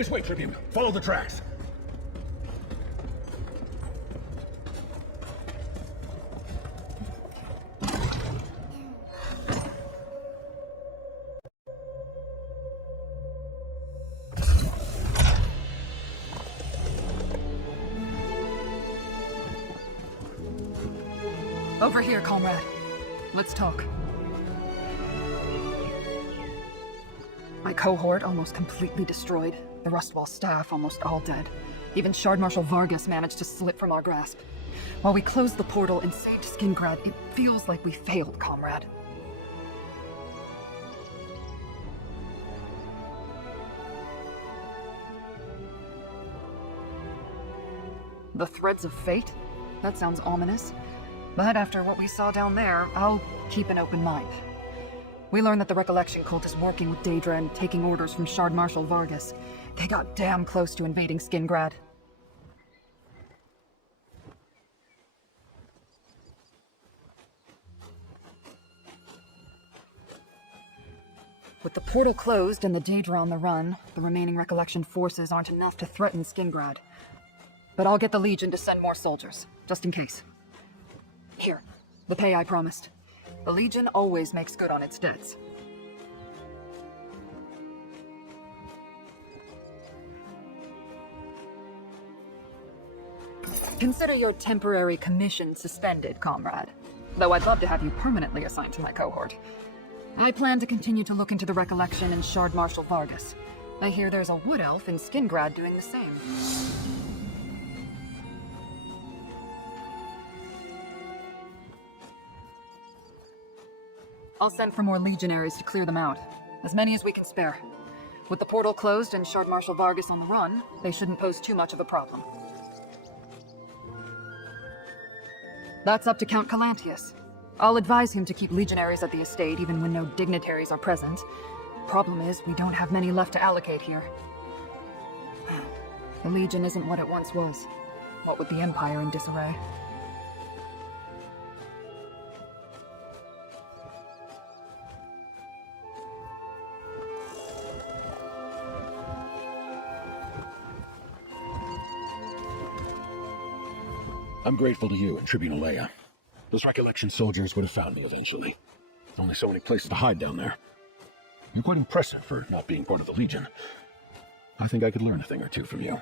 This way, Tribune. Follow the tracks. Over here, comrade. Let's talk. My cohort almost completely destroyed. The Rustwall staff almost all dead. Even Shard Marshal Vargas managed to slip from our grasp. While we closed the portal and saved Skingrad, it feels like we failed, comrade. The threads of fate? That sounds ominous. But after what we saw down there, I'll keep an open mind. We learned that the Recollection Cult is working with Daedra and taking orders from Shard Marshal Vargas. They got damn close to invading Skingrad. With the portal closed and the Daedra on the run, the remaining Recollection forces aren't enough to threaten Skingrad. But I'll get the Legion to send more soldiers, just in case. Here, the pay I promised. The Legion always makes good on its debts. Consider your temporary commission suspended, comrade. Though I'd love to have you permanently assigned to my cohort. I plan to continue to look into the Recollection and Shard Marshal Vargas. I hear there's a wood elf in Skingrad doing the same. I'll send for more legionaries to clear them out. As many as we can spare. With the portal closed and Shard Marshal Vargas on the run, they shouldn't pose too much of a problem. That's up to Count Calantius. I'll advise him to keep legionaries at the estate even when no dignitaries are present. Problem is, we don't have many left to allocate here. The Legion isn't what it once was. What with the Empire in disarray. I'm grateful to you and Tribune Leia. Those Recollection soldiers would have found me eventually. Only so many places to hide down there. You're quite impressive for not being part of the Legion. I think I could learn a thing or two from you.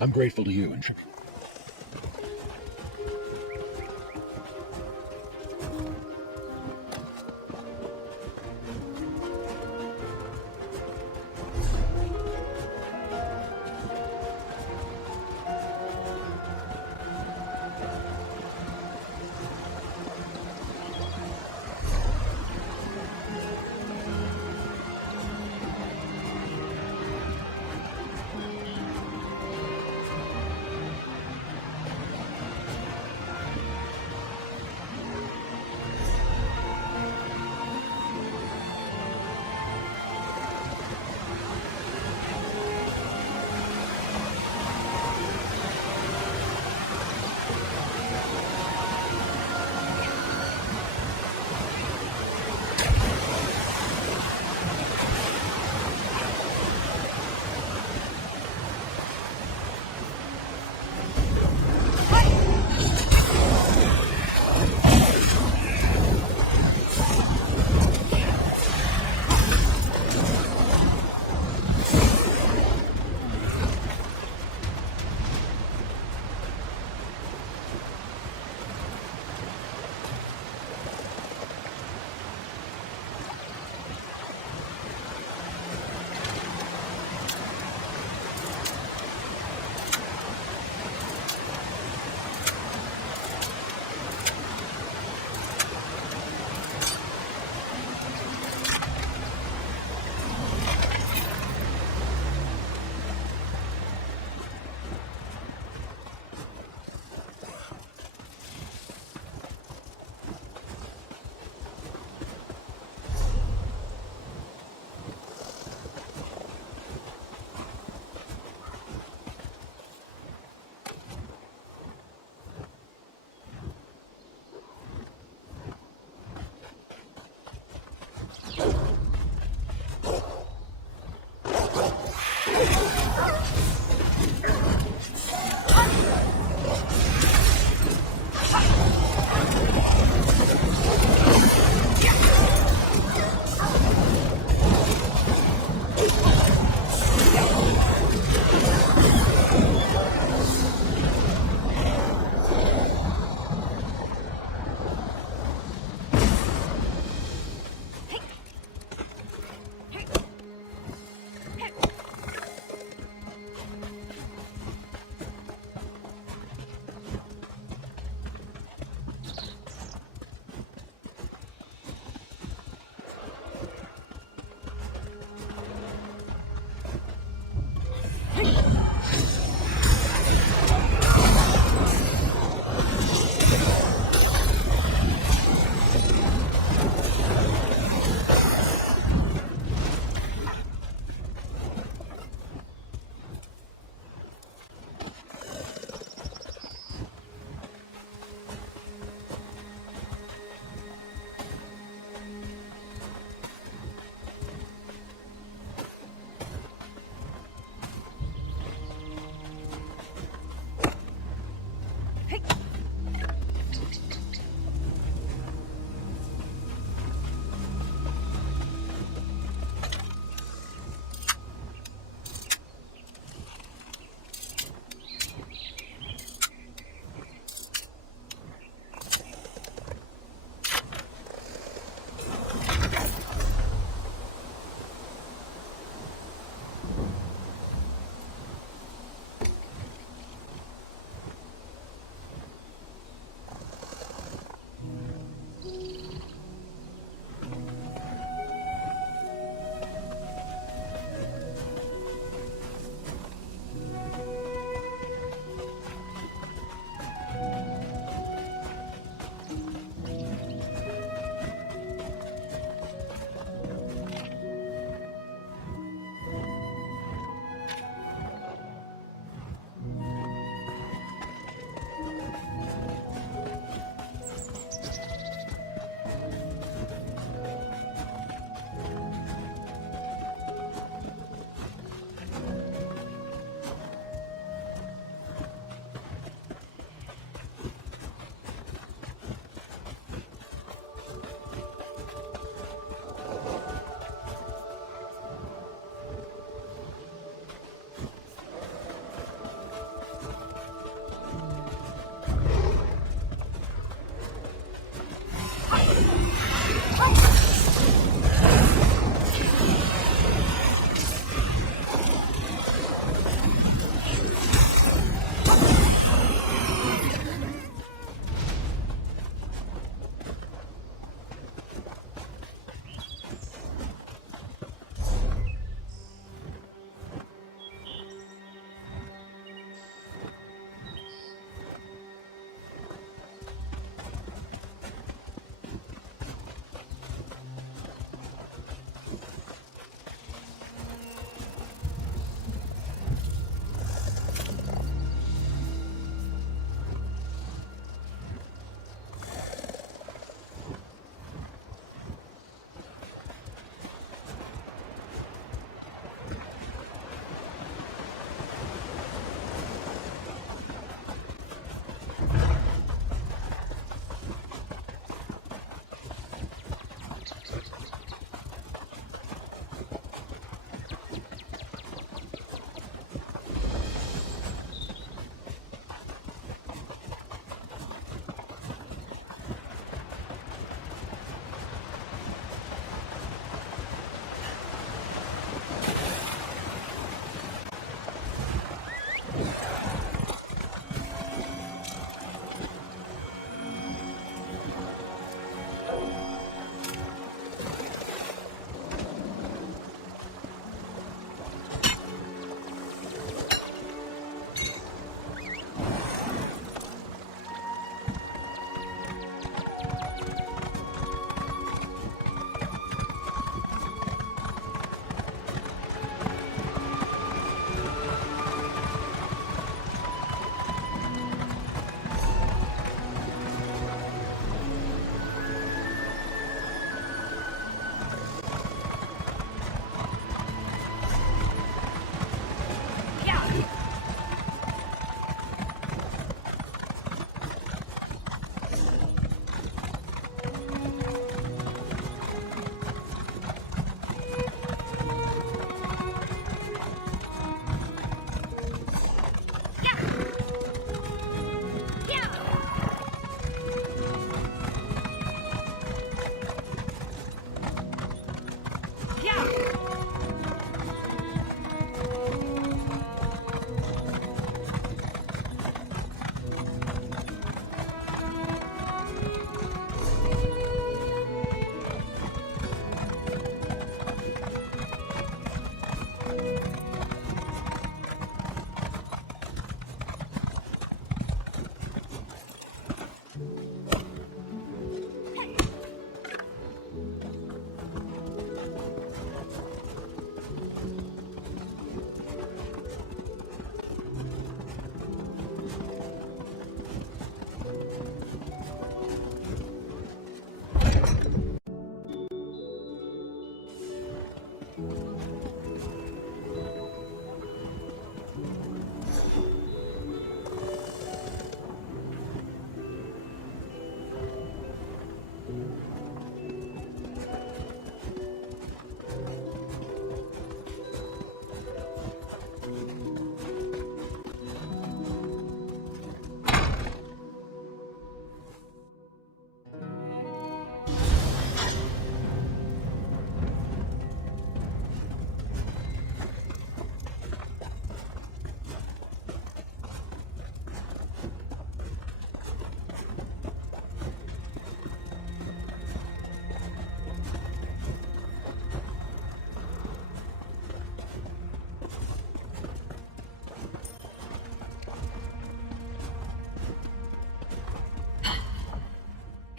I'm grateful to you and Tribune.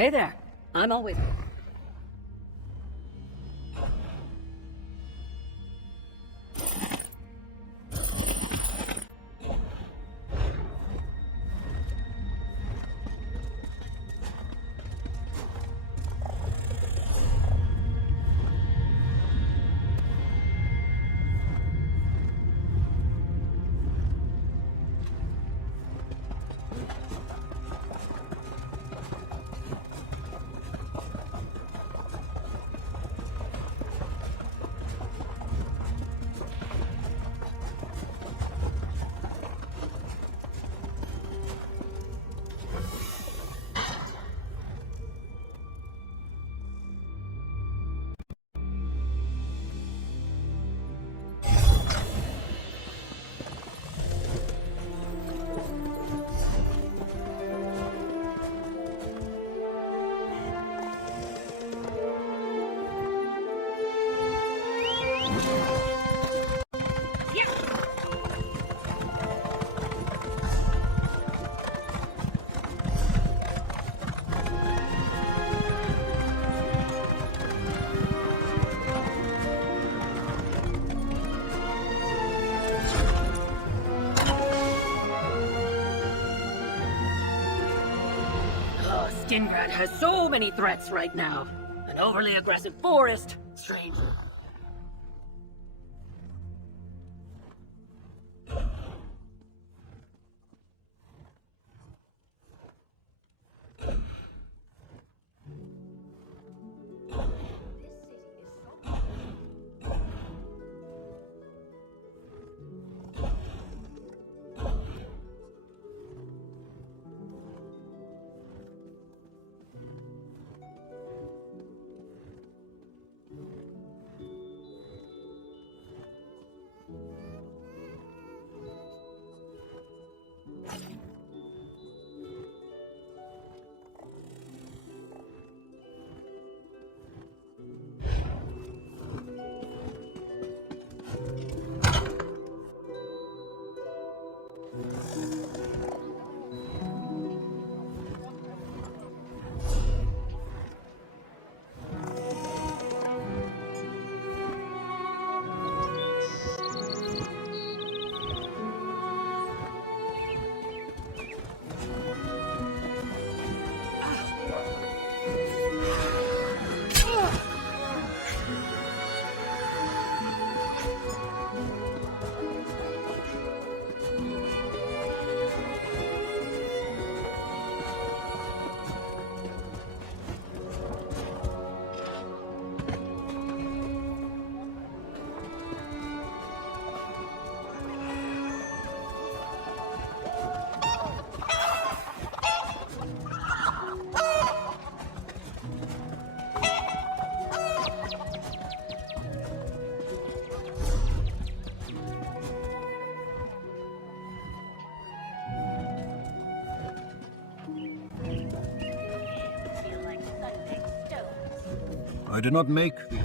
Hey there. I'm always... Stalingrad has so many threats right now. An overly aggressive forest, strange. I did not make the...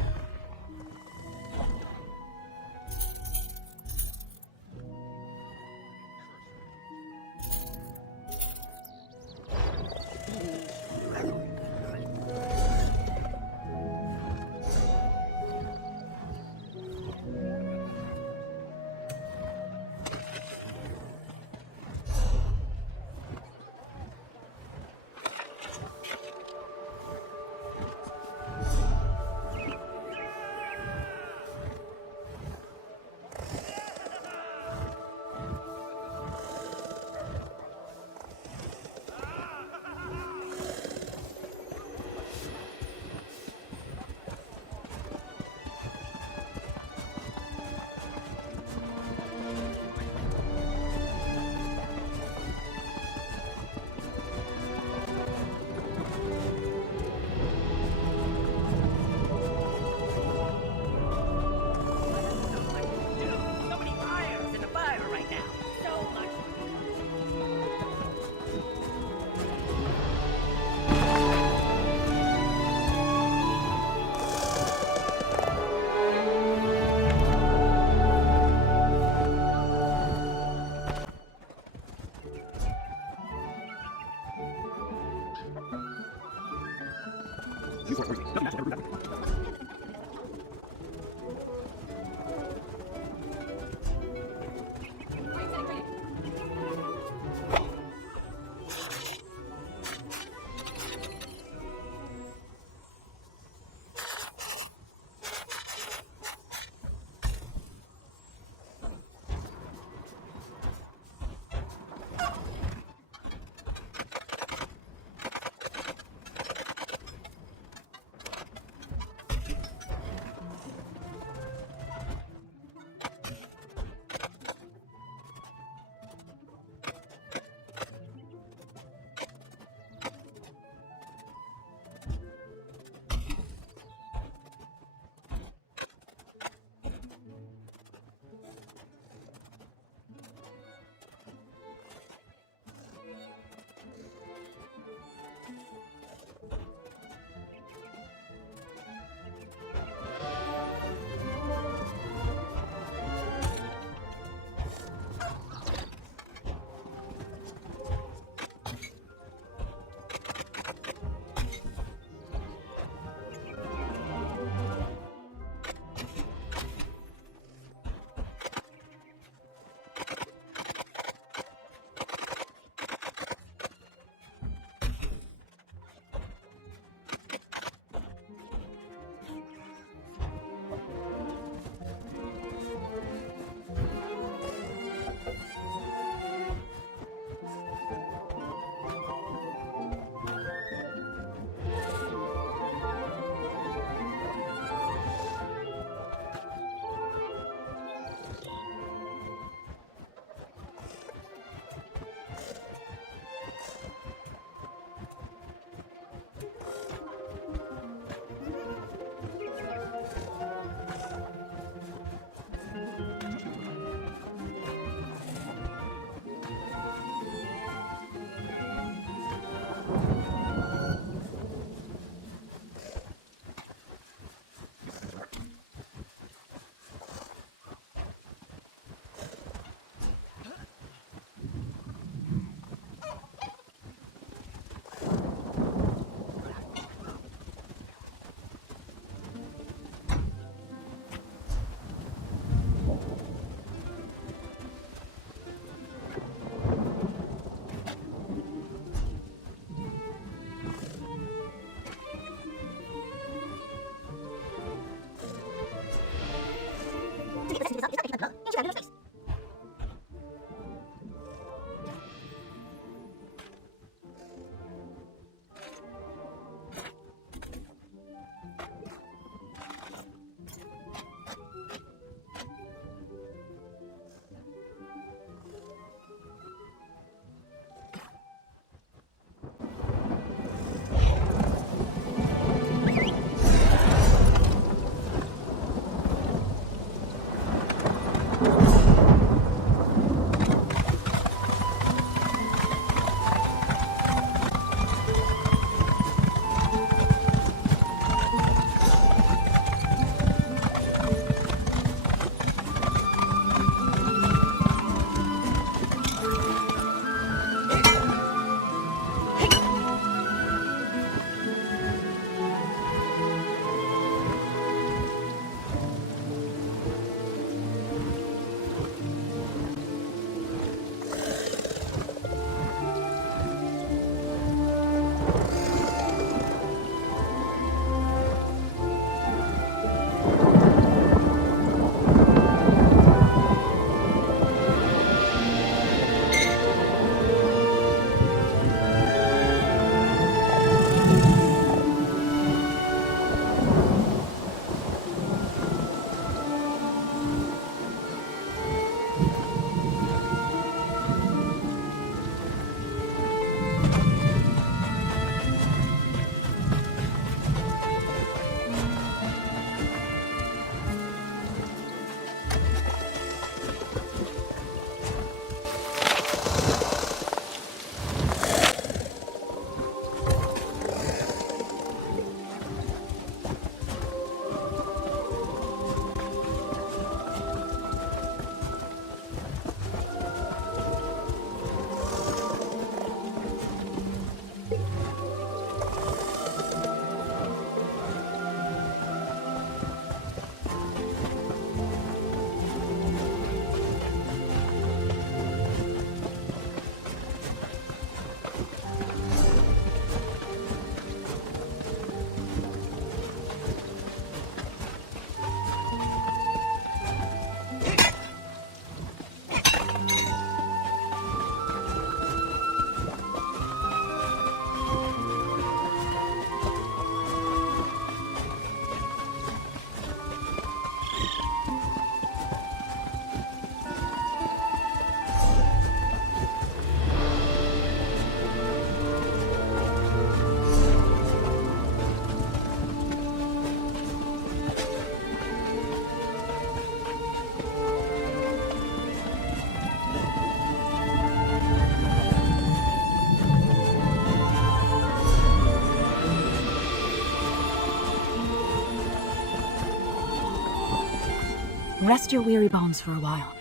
Rest your weary bones for a while.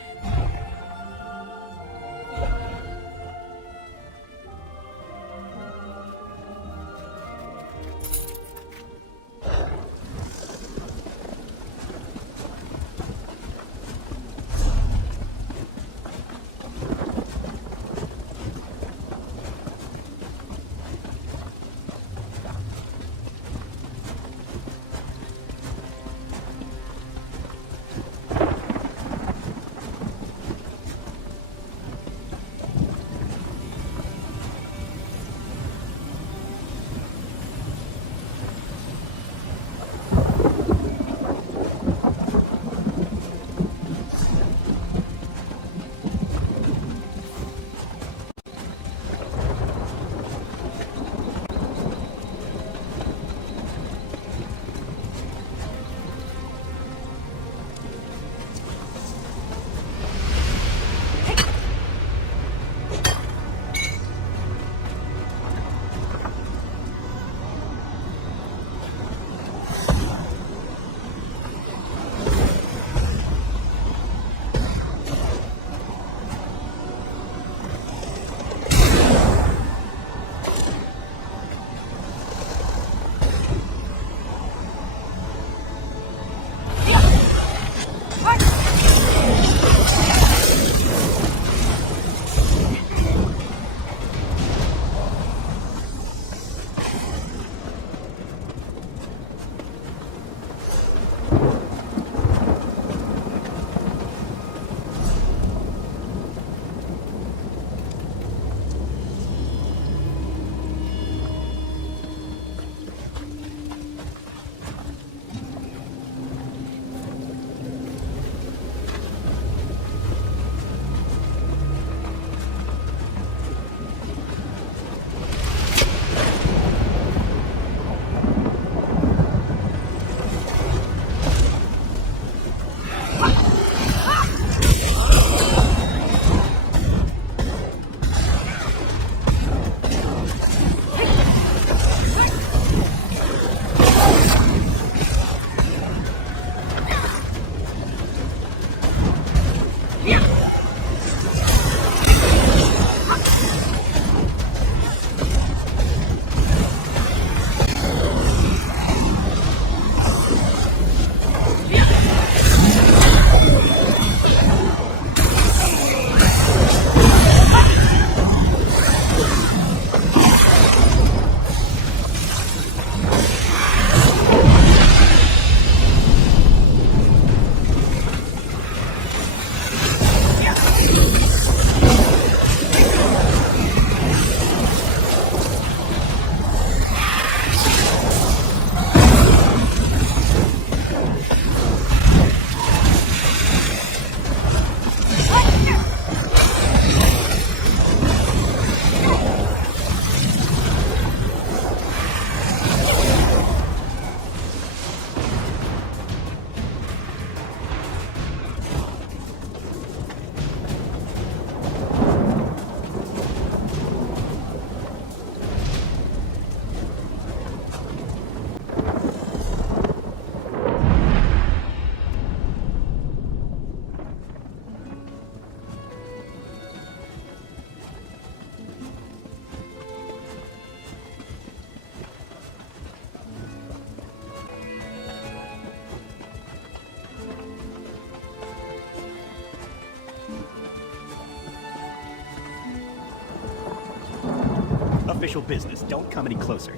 Official business. Don't come any closer.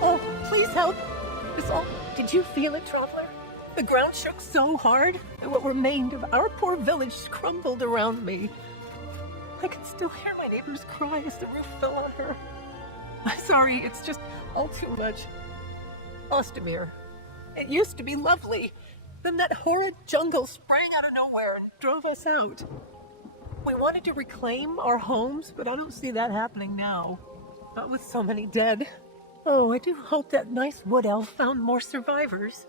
Oh, please help. Did you feel it, traveler? The ground shook so hard, and what remained of our poor village crumbled around me. I can still hear my neighbor's cry as the roof fell on her. I'm sorry, it's just all too much. Ostermere. It used to be lovely. Then that horrid jungle sprang out of nowhere and drove us out. We wanted to reclaim our homes, but I don't see that happening now. Not with so many dead. Oh, I do hope that nice wood elf found more survivors.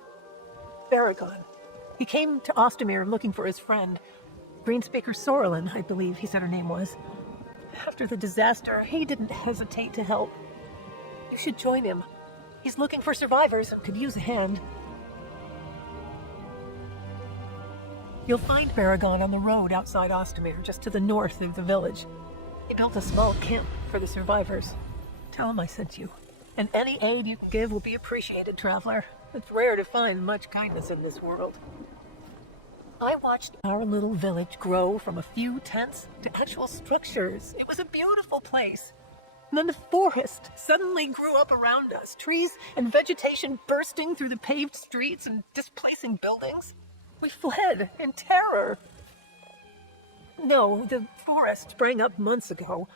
Baragon. He came to Ostermere looking for his friend. Greenspeaker Sorrelin, I believe he said her name was. After the disaster, he didn't hesitate to help. You should join him. He's looking for survivors and could use a hand. You'll find Baragon on the road outside Ostermere, just to the north of the village. He built a small camp for the survivors. Tell him I sent you. And any aid you can give will be appreciated, traveler. It's rare to find much kindness in this world. I watched our little village grow from a few tents to actual structures. It was a beautiful place. And then the forest suddenly grew up around us, trees and vegetation bursting through the paved streets and displacing buildings. We fled in terror. No, the forest sprang up months ago.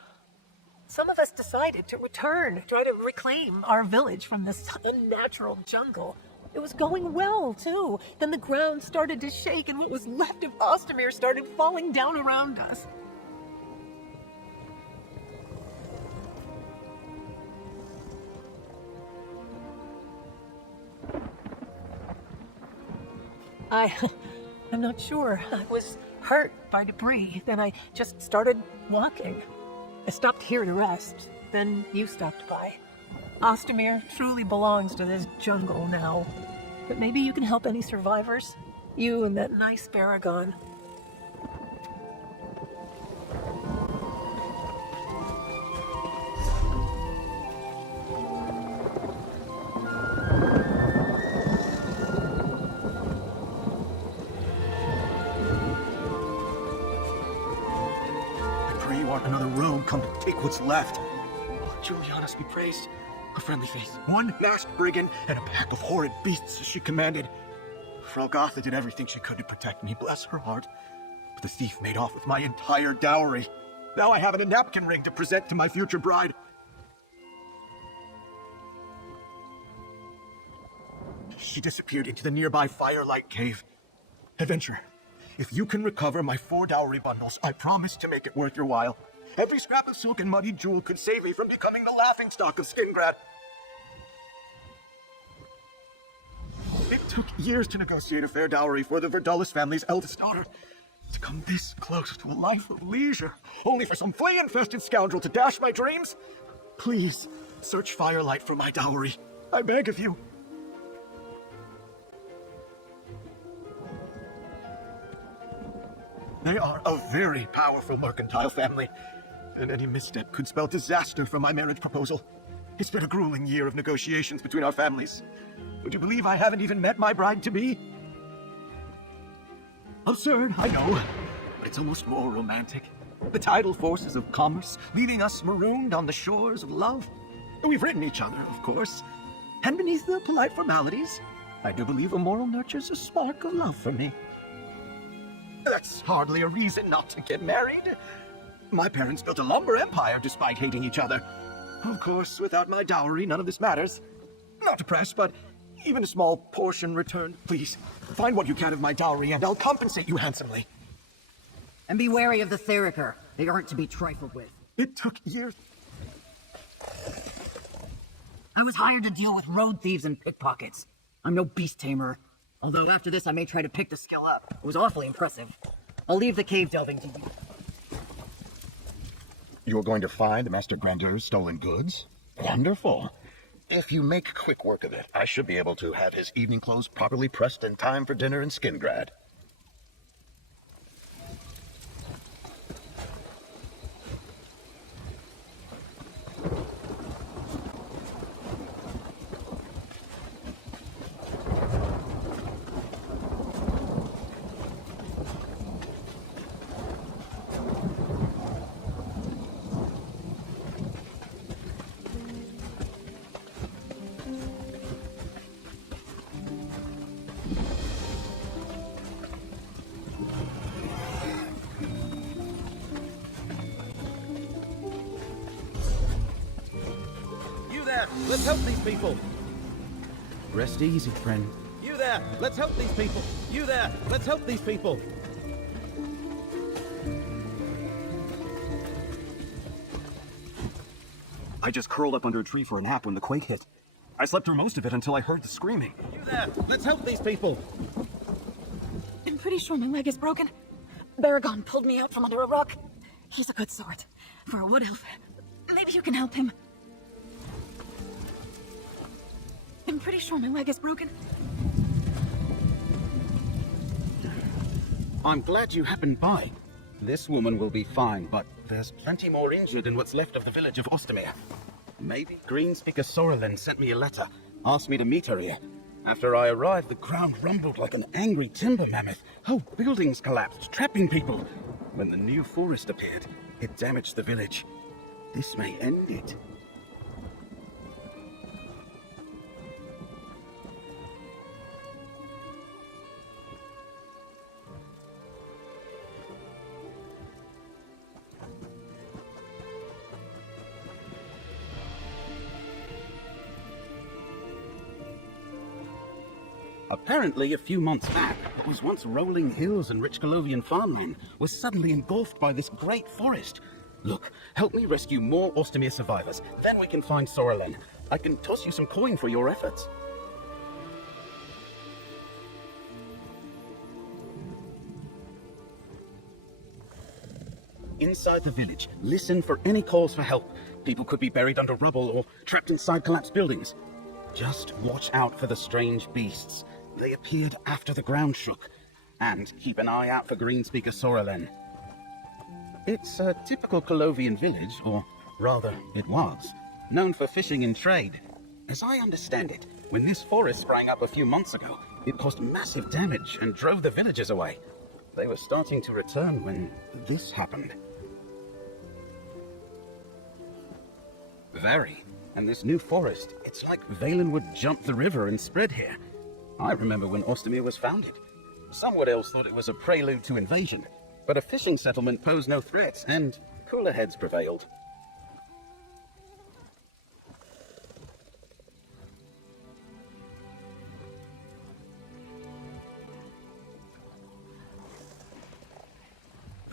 Some of us decided to return, try to reclaim our village from this unnatural jungle. It was going well, too. Then the ground started to shake and what was left of Ostermere started falling down around us. I'm not sure. I was hurt by debris. Then I just started walking. I stopped here to rest. Then you stopped by. Ostermere truly belongs to this jungle now. But maybe you can help any survivors? You and that nice Baragon. Another rogue come to take what's left. Oh, Julianus be praised. A friendly face. One masked brigand and a pack of horrid beasts as she commanded. Frelgotha did everything she could to protect me, bless her heart. But the thief made off with my entire dowry. Now I have a napkin ring to present to my future bride. She disappeared into the nearby Firelight Cave. Adventure, if you can recover my 4 dowry bundles, I promise to make it worth your while. Every scrap of silk and muddy jewel could save me from becoming the laughingstock of Skingrad. It took years to negotiate a fair dowry for the Verdullis family's eldest daughter. To come this close to a life of leisure, only for some flea-infested scoundrel to dash my dreams? Please, search Firelight for my dowry. I beg of you. They are a very powerful mercantile family, and any misstep could spell disaster for my marriage proposal. It's been a grueling year of negotiations between our families. Would you believe I haven't even met my bride-to-be? Absurd, I know, but it's almost more romantic. The tidal forces of commerce leaving us marooned on the shores of love. We've written each other, of course, and beneath the polite formalities, I do believe a moral nurtures a spark of love for me. That's hardly a reason not to get married. My parents built a lumber empire despite hating each other. Of course, without my dowry, none of this matters. Not to press, but even a small portion returned. Please, find what you can of my dowry and I'll compensate you handsomely. And be wary of the Theriker. They aren't to be trifled with. It took years. I was hired to deal with road thieves and pickpockets. I'm no beast tamer. Although after this I may try to pick the skill up. It was awfully impressive. I'll leave the cave delving to you. You're going to find Master Grandeur's stolen goods? Wonderful. If you make quick work of it, I should be able to have his evening clothes properly pressed in time for dinner in Skingrad. Let's help these people. Rest easy, friend. You there, let's help these people. You there, let's help these people. I just curled up under a tree for a nap when the quake hit. I slept through most of it until I heard the screaming. You there, let's help these people. I'm pretty sure my leg is broken. Baragon pulled me out from under a rock. He's a good sort. For a wood elf. Maybe you can help him. I'm pretty sure my leg is broken. I'm glad you happened by. This woman will be fine, but there's plenty more injured in what's left of the village of Ostermere. Maybe Greenspeaker Sorelin sent me a letter, asked me to meet her here. After I arrived, the ground rumbled like an angry timber mammoth. Whole buildings collapsed, trapping people. When the new forest appeared, it damaged the village. This may end it. Apparently, a few months back, what was once rolling hills and rich Colovian farmland was suddenly engulfed by this great forest. Look, help me rescue more Ostermere survivors, then we can find Sorelin. I can toss you some coin for your efforts. Inside the village, listen for any calls for help. People could be buried under rubble or trapped inside collapsed buildings. Just watch out for the strange beasts. They appeared after the ground shook. And keep an eye out for Greenspeaker Sorelin. It's a typical Colovian village, or rather, it was, known for fishing and trade. As I understand it, when this forest sprang up a few months ago, it caused massive damage and drove the villagers away. They were starting to return when this happened. Very. And this new forest, it's like Valenwood jumped the river and spread here. I remember when Ostermere was founded. Someone else thought it was a prelude to invasion, but a fishing settlement posed no threat, and cooler heads prevailed.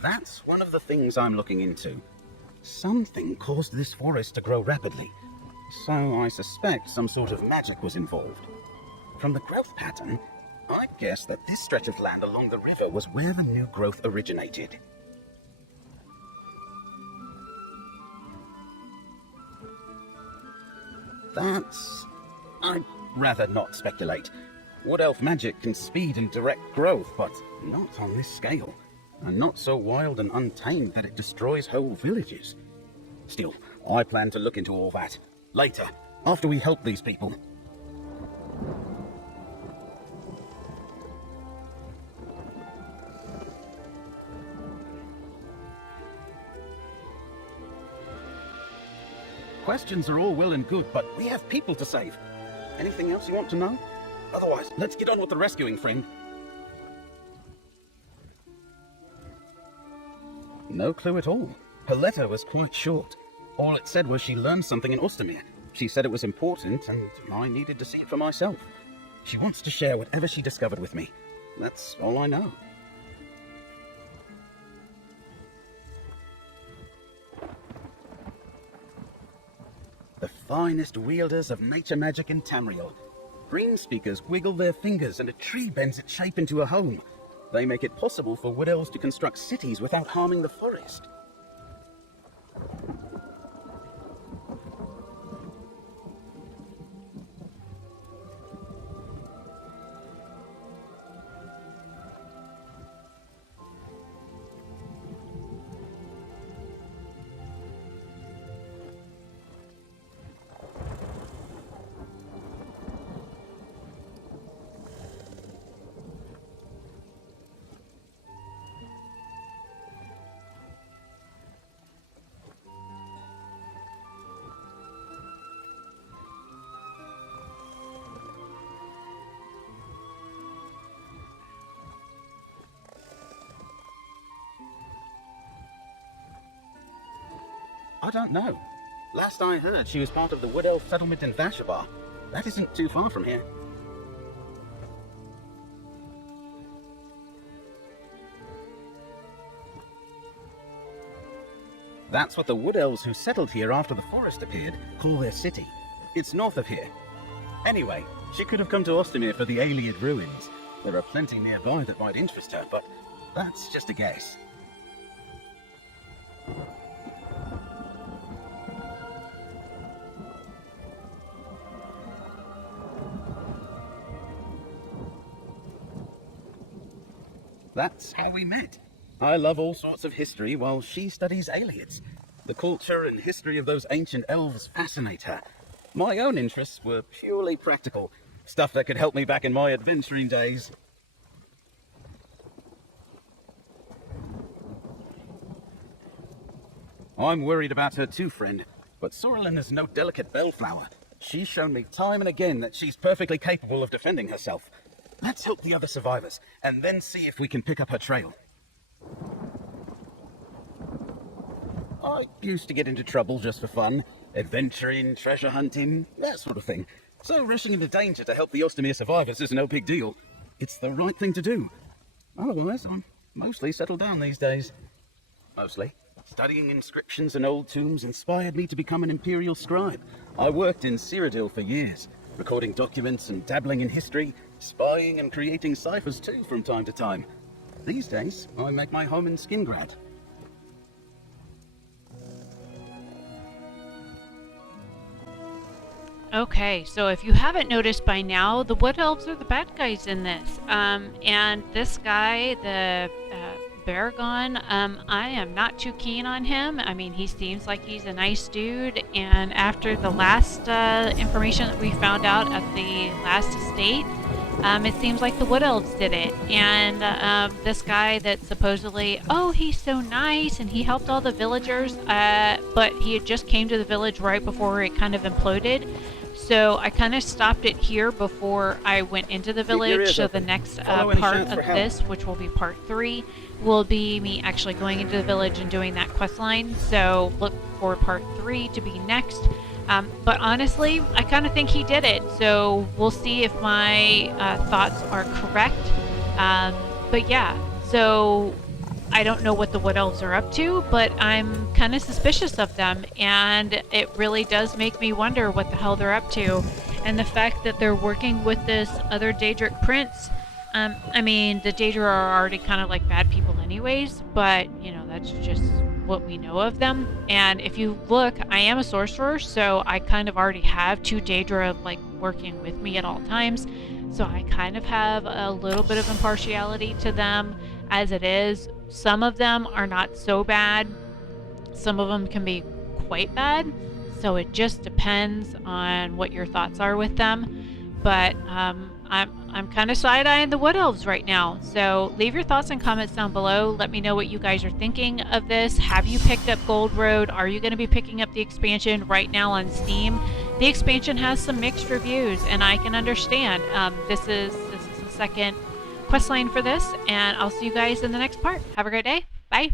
That's one of the things I'm looking into. Something caused this forest to grow rapidly, so I suspect some sort of magic was involved. From the growth pattern, I'd guess that this stretch of land along the river was where the new growth originated. I'd rather not speculate. Wood elf magic can speed and direct growth, but not on this scale. And not so wild and untamed that it destroys whole villages. Still, I plan to look into all that. Later, after we help these people. Questions are all well and good, but we have people to save. Anything else you want to know? Otherwise, let's get on with the rescuing, friend. No clue at all. Her letter was quite short. All it said was she learned something in Ostermere. She said it was important, and I needed to see it for myself. She wants to share whatever she discovered with me. That's all I know. The finest wielders of nature magic in Tamriel. Greenspeakers wiggle their fingers and a tree bends its shape into a home. They make it possible for wood elves to construct cities without harming the forest. I don't know. Last I heard, she was part of the Wood Elf settlement in Vashabar. That isn't too far from here. That's what the Wood Elves who settled here after the forest appeared call their city. It's north of here. Anyway, she could have come to Ostermere for the Ayleid ruins. There are plenty nearby that might interest her, but that's just a guess. That's how we met. I love all sorts of history while she studies aliens. The culture and history of those ancient elves fascinate her. My own interests were purely practical, stuff that could help me back in my adventuring days. I'm worried about her too, friend, but Sorlin is no delicate bellflower. She's shown me time and again that she's perfectly capable of defending herself. Let's help the other survivors, and then see if we can pick up her trail. I used to get into trouble just for fun. Adventuring, treasure hunting, that sort of thing. So rushing into danger to help the Ostermere survivors is no big deal. It's the right thing to do. Otherwise, I'm mostly settled down these days. Mostly. Studying inscriptions and old tombs inspired me to become an Imperial scribe. I worked in Cyrodiil for years, recording documents and dabbling in history, spying and creating ciphers too from time to time. These days, I make my home in Skingrad. Okay, so if you haven't noticed by now, the Wood Elves are the bad guys in this. And this guy, the Baragon, I am not too keen on him. I mean, he seems like he's a nice dude, and after the last information that we found out at the last estate, it seems like the Wood Elves did it. And this guy that supposedly, oh, he's so nice, and he helped all the villagers, but he had just came to the village right before it kind of imploded. So I kind of stopped it here before I went into the village. So the next part of this, which will be part 3, will be me actually going into the village and doing that quest line. So look for part 3 to be next. But honestly, I kind of think he did it. So we'll see if my thoughts are correct. But yeah, so I don't know what the Wood Elves are up to, but I'm kind of suspicious of them, and it really does make me wonder what the hell they're up to. And the fact that they're working with this other Daedric prince, I mean, the Daedra are already kind of like bad people anyways, but, you know, that's just what we know of them. And if you look, I am a sorcerer, so I kind of already have 2 Daedra, like, working with me at all times, so I kind of have a little bit of impartiality to them as it is. Some of them are not so bad. Some of them can be quite bad. So it just depends on what your thoughts are with them. But I'm kind of side-eyeing the Wood Elves right now. So leave your thoughts and comments down below. Let me know what you guys are thinking of this. Have you picked up Gold Road? Are you going to be picking up the expansion right now on Steam? The expansion has some mixed reviews, and I can understand. This is the second quest line for this, and I'll see you guys in the next part. Have a great day. Bye.